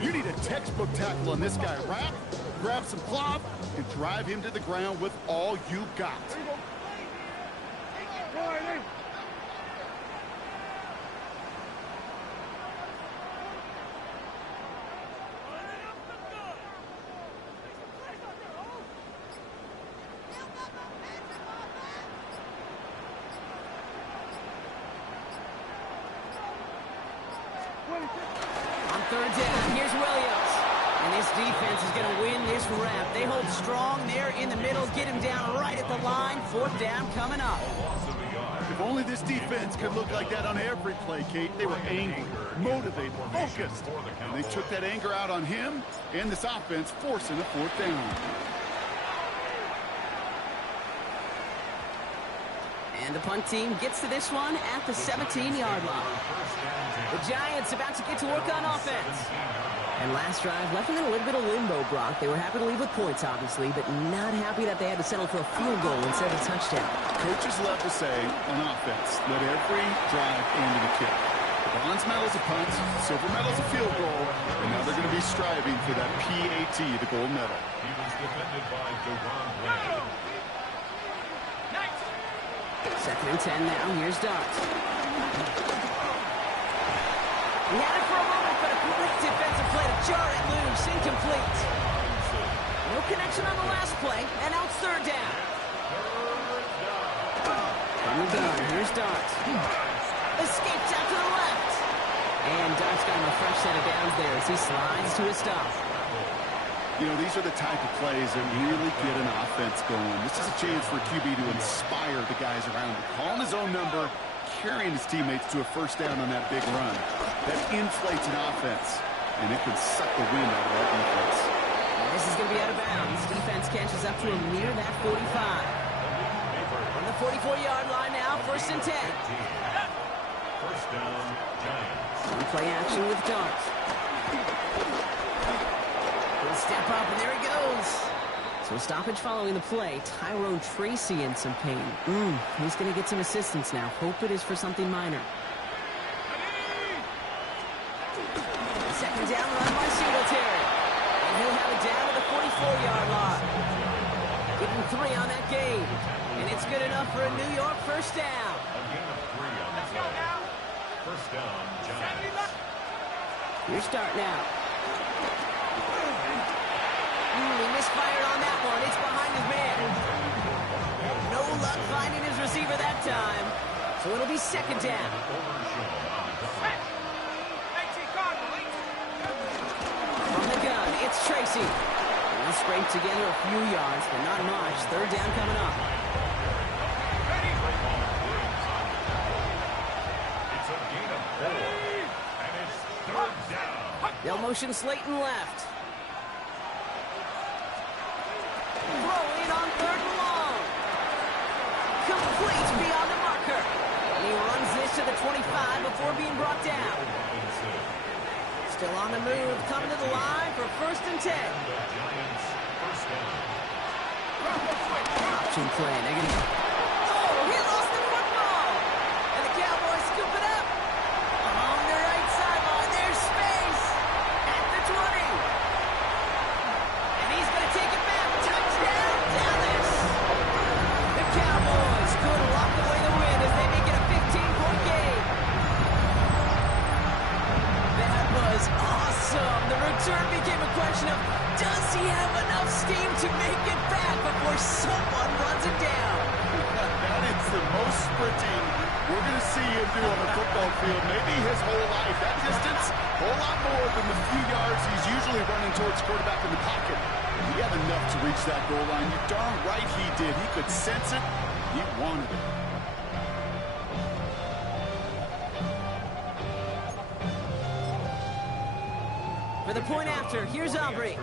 You need a textbook tackle on this guy. Wrap, grab some cloth, and drive him to the ground with all you got. On third down, here's Williams. And this defense is going to win this rep. They hold strong there in the middle, get him down right at the line. Fourth down coming up. If only this defense could look like that on every play, Kate. They were angry, motivated, focused. And they took that anger out on him and this offense, forcing a fourth down. And the punt team gets to this one at the 17-yard line. The Giants about to get to work on offense. And last drive left them in a little bit of limbo, Brock. They were happy to leave with points, obviously, but not happy that they had to settle for a field goal instead of a touchdown. Coaches love to say on offense, let every drive end in a kick. The bronze medal's a punt, silver medal's a field goal, and now they're going to be striving for that PAT, the gold medal. He was defended by Deron Bland. Second and 10 now. Here's Dart. He had it for a moment, but a quick defensive play to jar it loose. Incomplete. No connection on the last play, and now it's third down. From the gun, here's Dart. Escapes out to the left. And Dart's got him a fresh set of downs there as he slides to a stop. You know, these are the type of plays that really get an offense going. This is a chance for a QB to inspire the guys around him. Calling his own number, carrying his teammates to a first down on that big run. That inflates an offense, and it can suck the wind out of that defense. And this is going to be out of bounds. Defense catches up to him near that 45. On the 44-yard line now, first and 10. First down, Giants. Play action with Dart. He'll step up, and there he goes. So a stoppage following the play. Tyrone Tracy in some pain. He's going to get some assistance now. Hope it is for something minor. Second down run by Singletary. And he'll have it down to the 44-yard line. Getting 3 on that game. And it's good enough for a New York first down. A gain of 3 on the play. First down, Giants. Here's Dart now. He misfired on that one. It's behind his man. No luck finding his receiver that time. So it'll be second down. From the gun, it's Tracy. He'll scrape together a few yards, but not much. Third down coming up. It's a gain of 4. And it's third down. They'll motion Slayton left. Throwing on third and long. Complete beyond the marker. And he runs this to the 25 before being brought down. Still on the move, coming to the line for first and 10. Giants, first down. Option play, negative. Oh, he lost the football. And the Cowboys scoop it up. Along the right sideline, there's space at the 20. And he's going to take it back. Touchdown, Dallas. The Cowboys could lock away the win as they make it a 15-point game. That was awesome. The return became a question of, does he have enough steam to make it back before someone runs him down? That is the most sprinting we're going to see him do on the football field. Maybe his whole life. That distance, a whole lot more than the few yards he's usually running towards quarterback in the pocket. He had enough to reach that goal line. You're darn right he did. He could sense it. He wanted it. For the point after, here's Aubrey.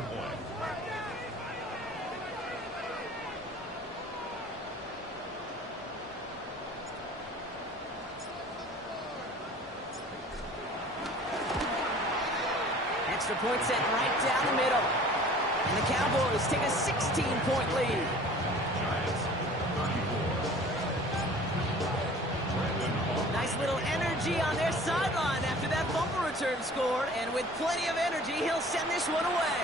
Extra point set right down the middle. And the Cowboys take a 16-point lead. Nice nice little energy on their sideline after that fumble return scored, and with plenty of energy, he'll send this one away.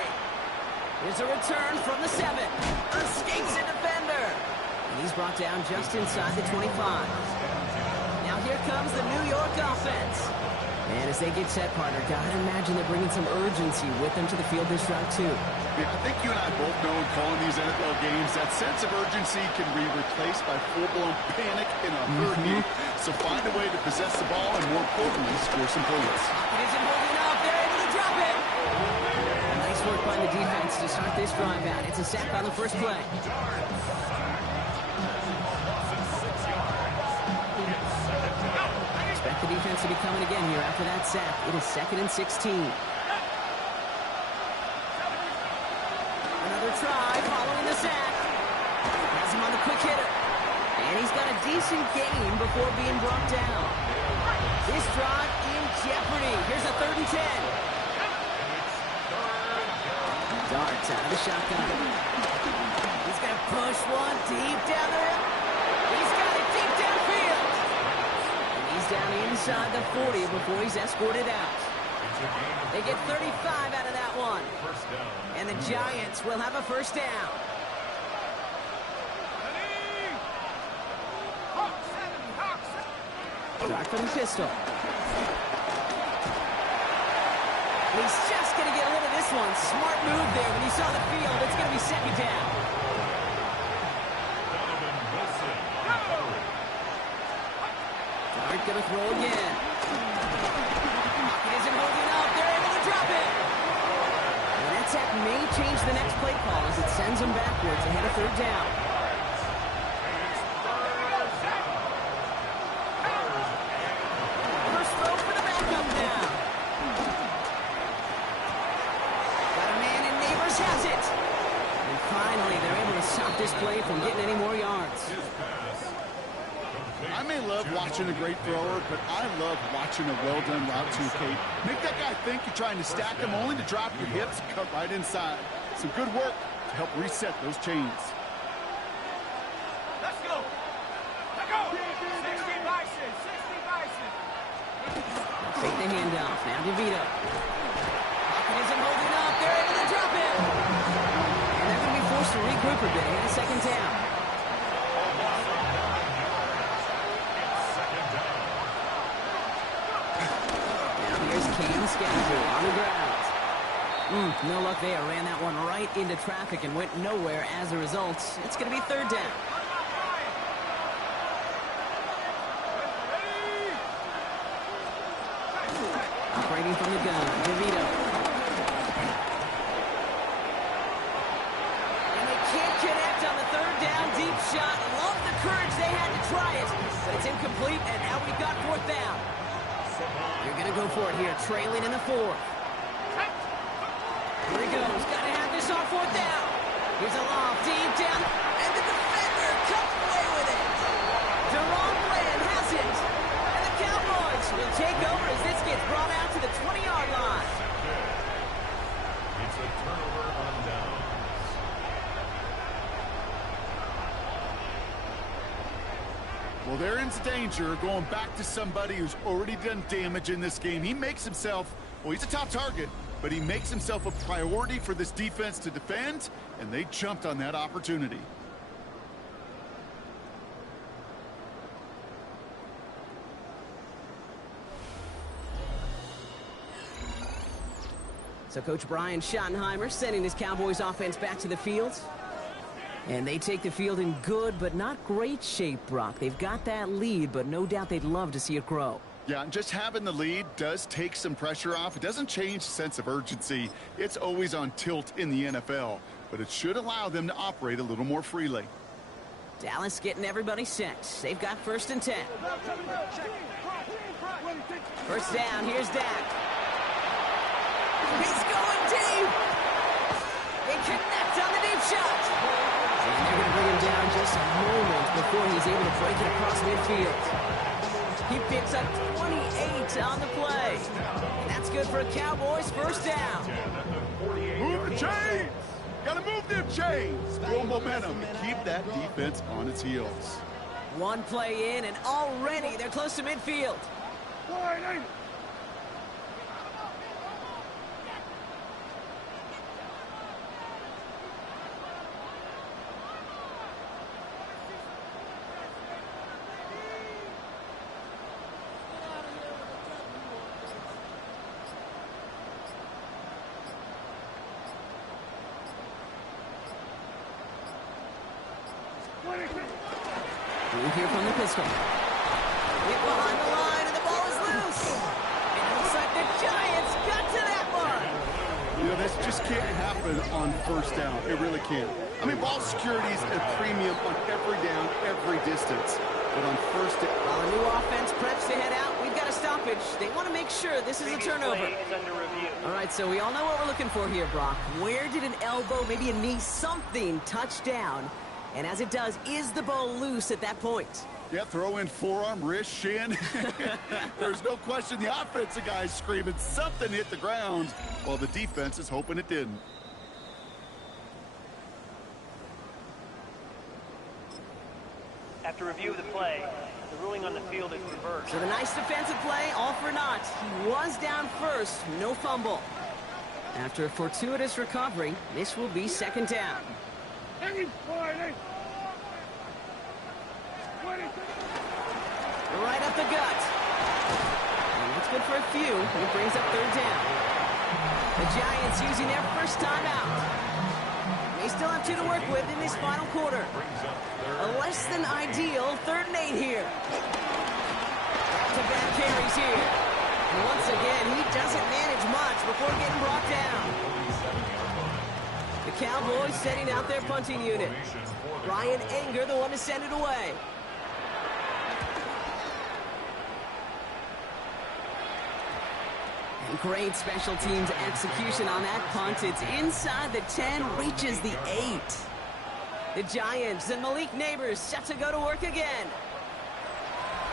Here's a return from the 7. Escapes a defender. And he's brought down just inside the 25. Now here comes the New York offense. And as they get set, partner, gotta imagine they're bringing some urgency with them to the field this drive, too. Yeah, I think you and I both know in calling these NFL games, that sense of urgency can be replaced by full-blown panic in a hurry. So find a way to possess the ball and, more importantly, score some points. It isn't holding up. They're able to drop it. Nice work by the defense to start this drive out. It's a sack on the first play. Expect the defense to be coming again here after that sack. It is 2nd and 16. Another try following the sack. Has him on the quick hitter. And he's got a decent gain before being brought down. This drive in jeopardy. Here's a 3rd and 10. Darts out of the shotgun. He's going to push one deep down the hill. He's got it deep downfield. And he's down inside the 40 before he's escorted out. They get 35 out of that one. And the Giants will have a first down. Start from the pistol. He's just going to get rid of this one. Smart move there when he saw the field. It's going to be 2nd down. Dart going to throw again. It isn't holding up. They're able to drop it. And that sack may change the next play call as it sends them backwards ahead of 3rd down. First throw for the backup now. Got a man, and Neighbors has it. And finally, they're able to stop this play from getting any more yards. I may love watching a great thrower, but I love watching a well-done route too, Kate. Make that guy think you're trying to stack him only to drop your hips, cut right inside. Some good work to help reset those chains. Let's go. Let's go. 60 Bison. 60 Bison. Take the handoff. Now DeVito. Pocket isn't holding up. They're able to drop it. And they're going to be forced to regroup a bit in the 2nd down. On the ground. No luck there. Ran that one right into traffic and went nowhere as a result. It's going to be 3rd down. Operating from the gun, DeVito. And they can't connect on the 3rd down. Deep shot. Love the courage they had to try it. But it's incomplete, and now we've got 4th down. You're going to go for it here, trailing in the 4th. Here he goes. Got to have this on 4th down. Here's a lob deep down, and the defender comes away with it. Deron Bland has it. And the Cowboys will take over as this gets brought out to the 20-yard line. It's a turnover on downs. Well, they're in danger going back to somebody who's already done damage in this game. He makes himself, well, he's a top target, but he makes himself a priority for this defense to defend, and they jumped on that opportunity. So Coach Brian Schottenheimer sending his Cowboys offense back to the field. And they take the field in good but not great shape, Brock. They've got that lead, but no doubt they'd love to see it grow. Yeah, and just having the lead does take some pressure off. It doesn't change the sense of urgency. It's always on tilt in the NFL, but it should allow them to operate a little more freely. Dallas getting everybody set. They've got 1st and 10. First down, here's Dak. He's going deep. They connect on the deep shot. And they're going to bring him down just a moment before he's able to break it across midfield. He picks up 28 on the play. And that's good for a Cowboys first down. Move the chains! Gotta move them chains! Build momentum to keep that defense on its heels. One play in, and already they're close to midfield. Wide, ain't it? Blue here from the pistol. Hit behind the line, and the ball is loose. It looks like the Giants got to that one. You know, this just can't happen on first down. It really can't. I mean, ball security is a premium on every down, every distance. But on first down... While a new offense preps to head out, we've got a stoppage. They want to make sure this is a turnover. Play is under review. All right, so we all know what we're looking for here, Brock. Where did an elbow, maybe a knee, something touch down? And as it does, is the ball loose at that point? Yeah, throw in forearm, wrist, shin. There's no question the offensive guy's screaming something hit the ground while the defense is hoping it didn't. After review of the play, the ruling on the field is reversed. So the nice defensive play, all for naught. He was down first, no fumble. After a fortuitous recovery, this will be second down. Right up the gut. And that's good for a few. It brings up third down. The Giants using their first timeout. They still have 2 to work with in this final quarter. A less than ideal 3rd and 8 here. Back-to-back carries here. And once again, he doesn't manage much before getting brought down. The Cowboys setting out their punting unit. Ryan Anger, the one to send it away. And great special teams execution on that punt. It's inside the 10, reaches the 8. The Giants and Malik Neighbors set to go to work again.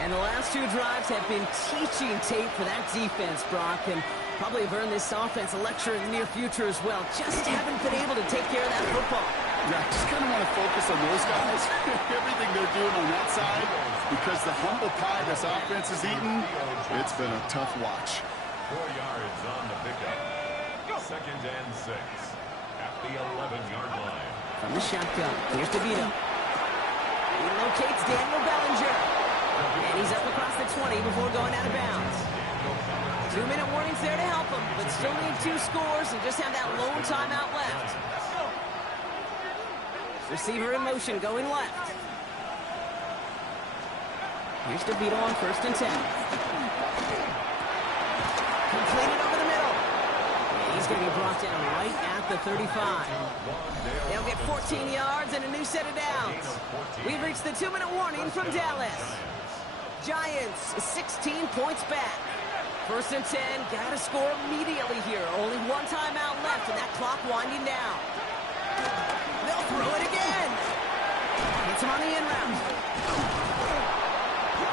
And the last 2 drives have been teaching tape for that defense, Brock, and probably have earned this offense a lecture in the near future as well. Just haven't been able to take care of that football. Yeah, I just kind of want to focus on those guys. Everything they're doing on that side, because the humble pie this offense has eaten, it's been a tough watch. 4 yards on the pickup. 2nd and 6 at the 11-yard line. From the shotgun, here's DeVito. He locates Daniel Bellinger. And he's up across the 20 before going out of bounds. 2-minute warnings there to help him, but still need 2 scores and just have that lone timeout left. Receiver in motion, going left. Here's DeVito on 1st and 10. Completed over the middle. And he's going to be brought down right at the 35. They'll get 14 yards and a new set of downs. We've reached the 2-minute warning from Dallas. Giants 16 points back. 1st and 10, gotta score immediately here. Only 1 timeout left and that clock winding down. They'll throw it again. Hits him on the in route.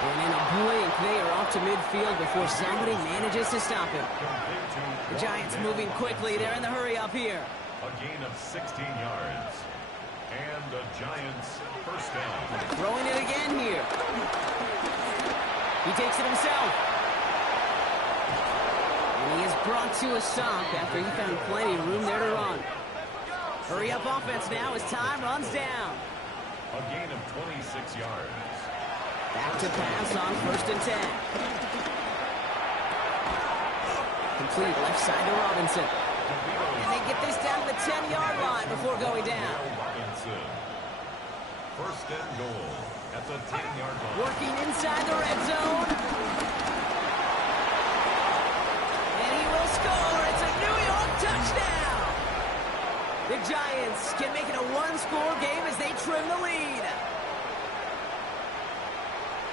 And in a blink, they are off to midfield before somebody manages to stop him. The Giants moving quickly. They're in the hurry up here. A gain of 16 yards. And the Giants first down. Throwing it again here. He takes it himself. And he is brought to a stop after he found plenty of room there to run. Hurry up offense now as time runs down. A gain of 26 yards. Back to pass on 1st and 10. Complete left side to Robinson. And they get this down to the 10-yard line before going down. Robinson. 1st and goal at the 10-yard line. Working inside the red zone. And he will score. It's a New York touchdown. The Giants can make it a 1-score game as they trim the lead.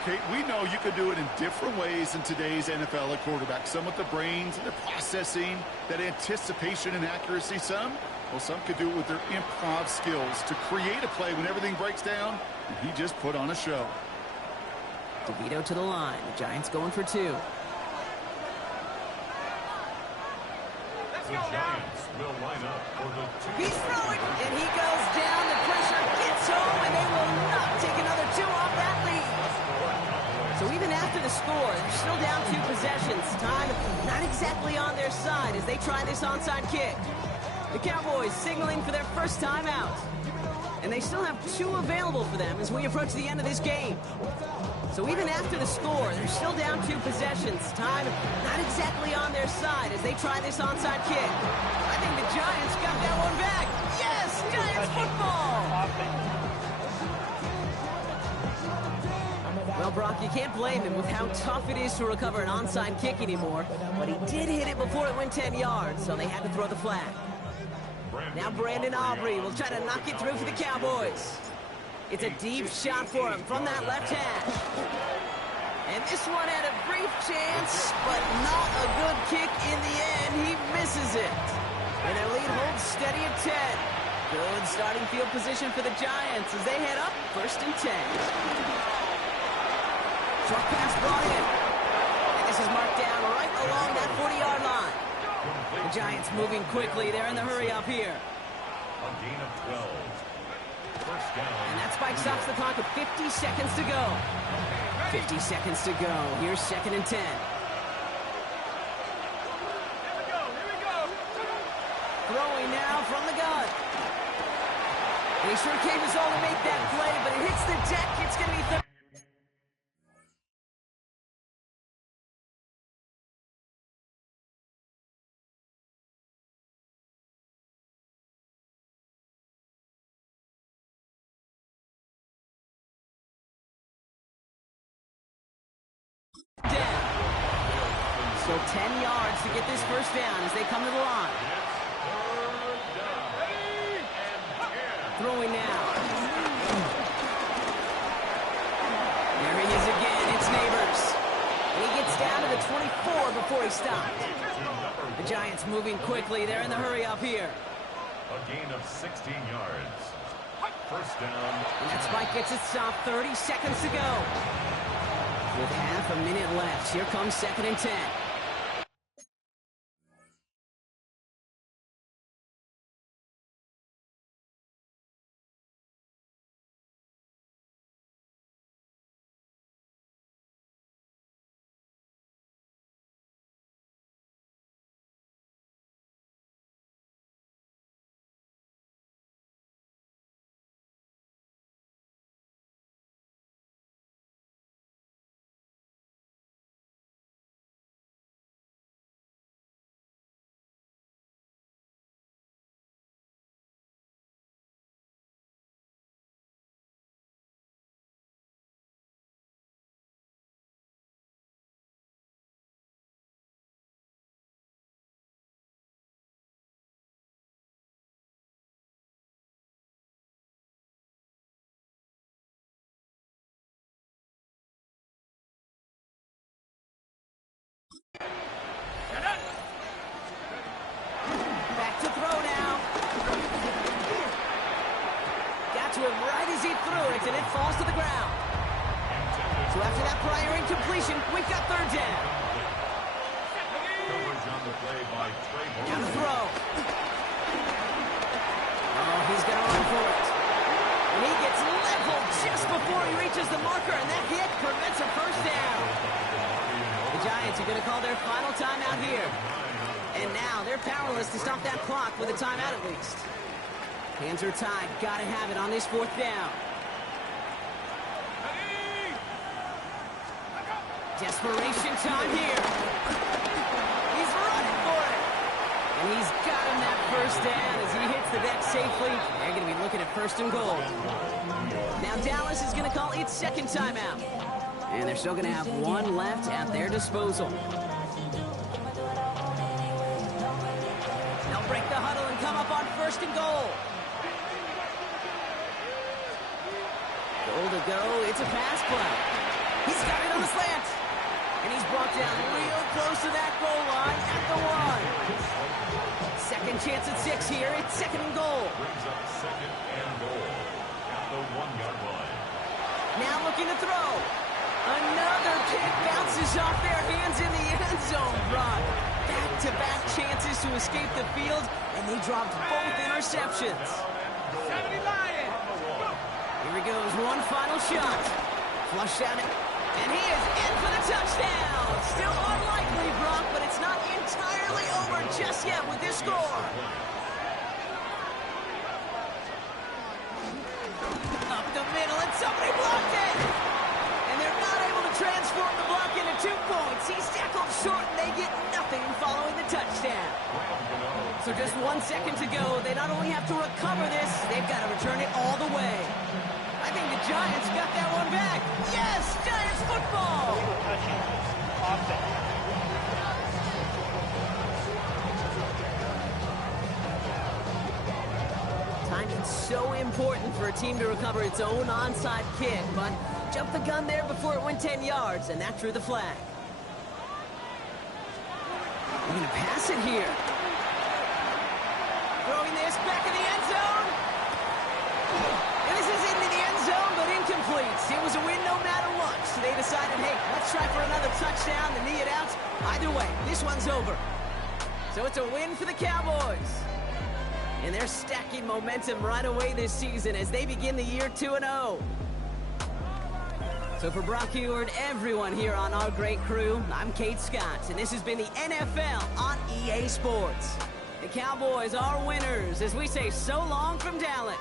Kate, we know you can do it in different ways in today's NFL at quarterback. Some with the brains and the processing, that anticipation and accuracy. Some could do it with their improv skills to create a play when everything breaks down. And he just put on a show. DeVito to the line. The Giants going for 2. The Giants will line up for the 2. He's throwing, and he goes down. The pressure gets home, and they will not take another 2 off that lead. So even after the score, they're still down 2 possessions. Time not exactly on their side as they try this onside kick. The Cowboys signaling for their first timeout. And they still have 2 available for them as we approach the end of this game. So even after the score, they're still down 2 possessions. Time not exactly on their side as they try this onside kick. I think the Giants got that one back. Yes, Giants football! Well, Brock, you can't blame him with how tough it is to recover an onside kick anymore. But he did hit it before it went 10 yards, so they had to throw the flag. Now Brandon Aubrey will try to knock it through for the Cowboys. It's a deep shot for him from that left hash. And this one had a brief chance, but not a good kick in the end. He misses it. And their lead holds steady at 10. Good starting field position for the Giants as they head up 1st and 10. Short pass brought in. And this is marked down right along that 40-yard line. The Giants moving quickly. They're in the hurry up here. A gain of 12. First down. And that spike stops the clock with 50 seconds to go. 50 seconds to go. Here's 2nd and 10. Throwing now from the gun. And he sure gave his all to make that play, but it hits the deck. It's going to be third. So 10 yards to get this first down as they come to the line. Throwing now. There he is again. It's Neighbors. And he gets down to the 24 before he stopped. The Giants moving quickly. They're in the hurry up here. A gain of 16 yards. First down. And that spike gets it stopped. 30 seconds to go. With half a minute left, here comes 2nd and 10. Back to throw now. Got to him right as he threw it, and it falls to the ground. So after that prior incompletion, we've got 3rd down. Coverage on the play by Trey. Now the throw. Oh, he's going to run for it. And he gets leveled just before he reaches the marker, and that hit prevents a first down. The Giants are going to call their final timeout here. And now they're powerless to stop that clock with a timeout at least. Hands are tied. Got to have it on this 4th down. Desperation time here. He's running for it. And he's got him that first down as he hits the deck safely. They're going to be looking at 1st and goal. Now Dallas is going to call its 2nd timeout. And they're still going to have 1 left at their disposal. They'll break the huddle and come up on 1st and goal. Goal to go. It's a pass play. He's got it on the slant. And he's brought down real close to that goal line at the 1. Second chance at 6 here. It's 2nd and goal. Brings up 2nd and goal at the 1-yard line. Now looking to throw. Another kick bounces off their hands in the end zone, Brock. Back-to-back chances to escape the field, and they dropped both interceptions. Here he goes, one final shot. Flushed out. And he is in for the touchdown. Still unlikely, Brock, but it's not entirely over just yet with this score. Up the middle, and somebody blocked it. And they're not able to transform the block into 2 points. He's tackled short, and they get nothing following the touchdown. So just 1 second to go. They not only have to recover this, they've got to return it all the way. I think the Giants got that one back. Yes, Giants football. Timing's so important for a team to recover its own onside kick, but jumped the gun there before it went 10 yards, and that drew the flag. They're going to pass it here. Throwing this back in the end zone. And this is into the end zone, but incomplete. It was a win no matter what. So they decided, hey, let's try for another touchdown to knee it out. Either way, this one's over. So it's a win for the Cowboys. And they're stacking momentum right away this season as they begin the year 2-0. So for Brock Heward, everyone here on our great crew, I'm Kate Scott, and this has been the NFL on EA Sports. The Cowboys are winners as we say so long from Dallas.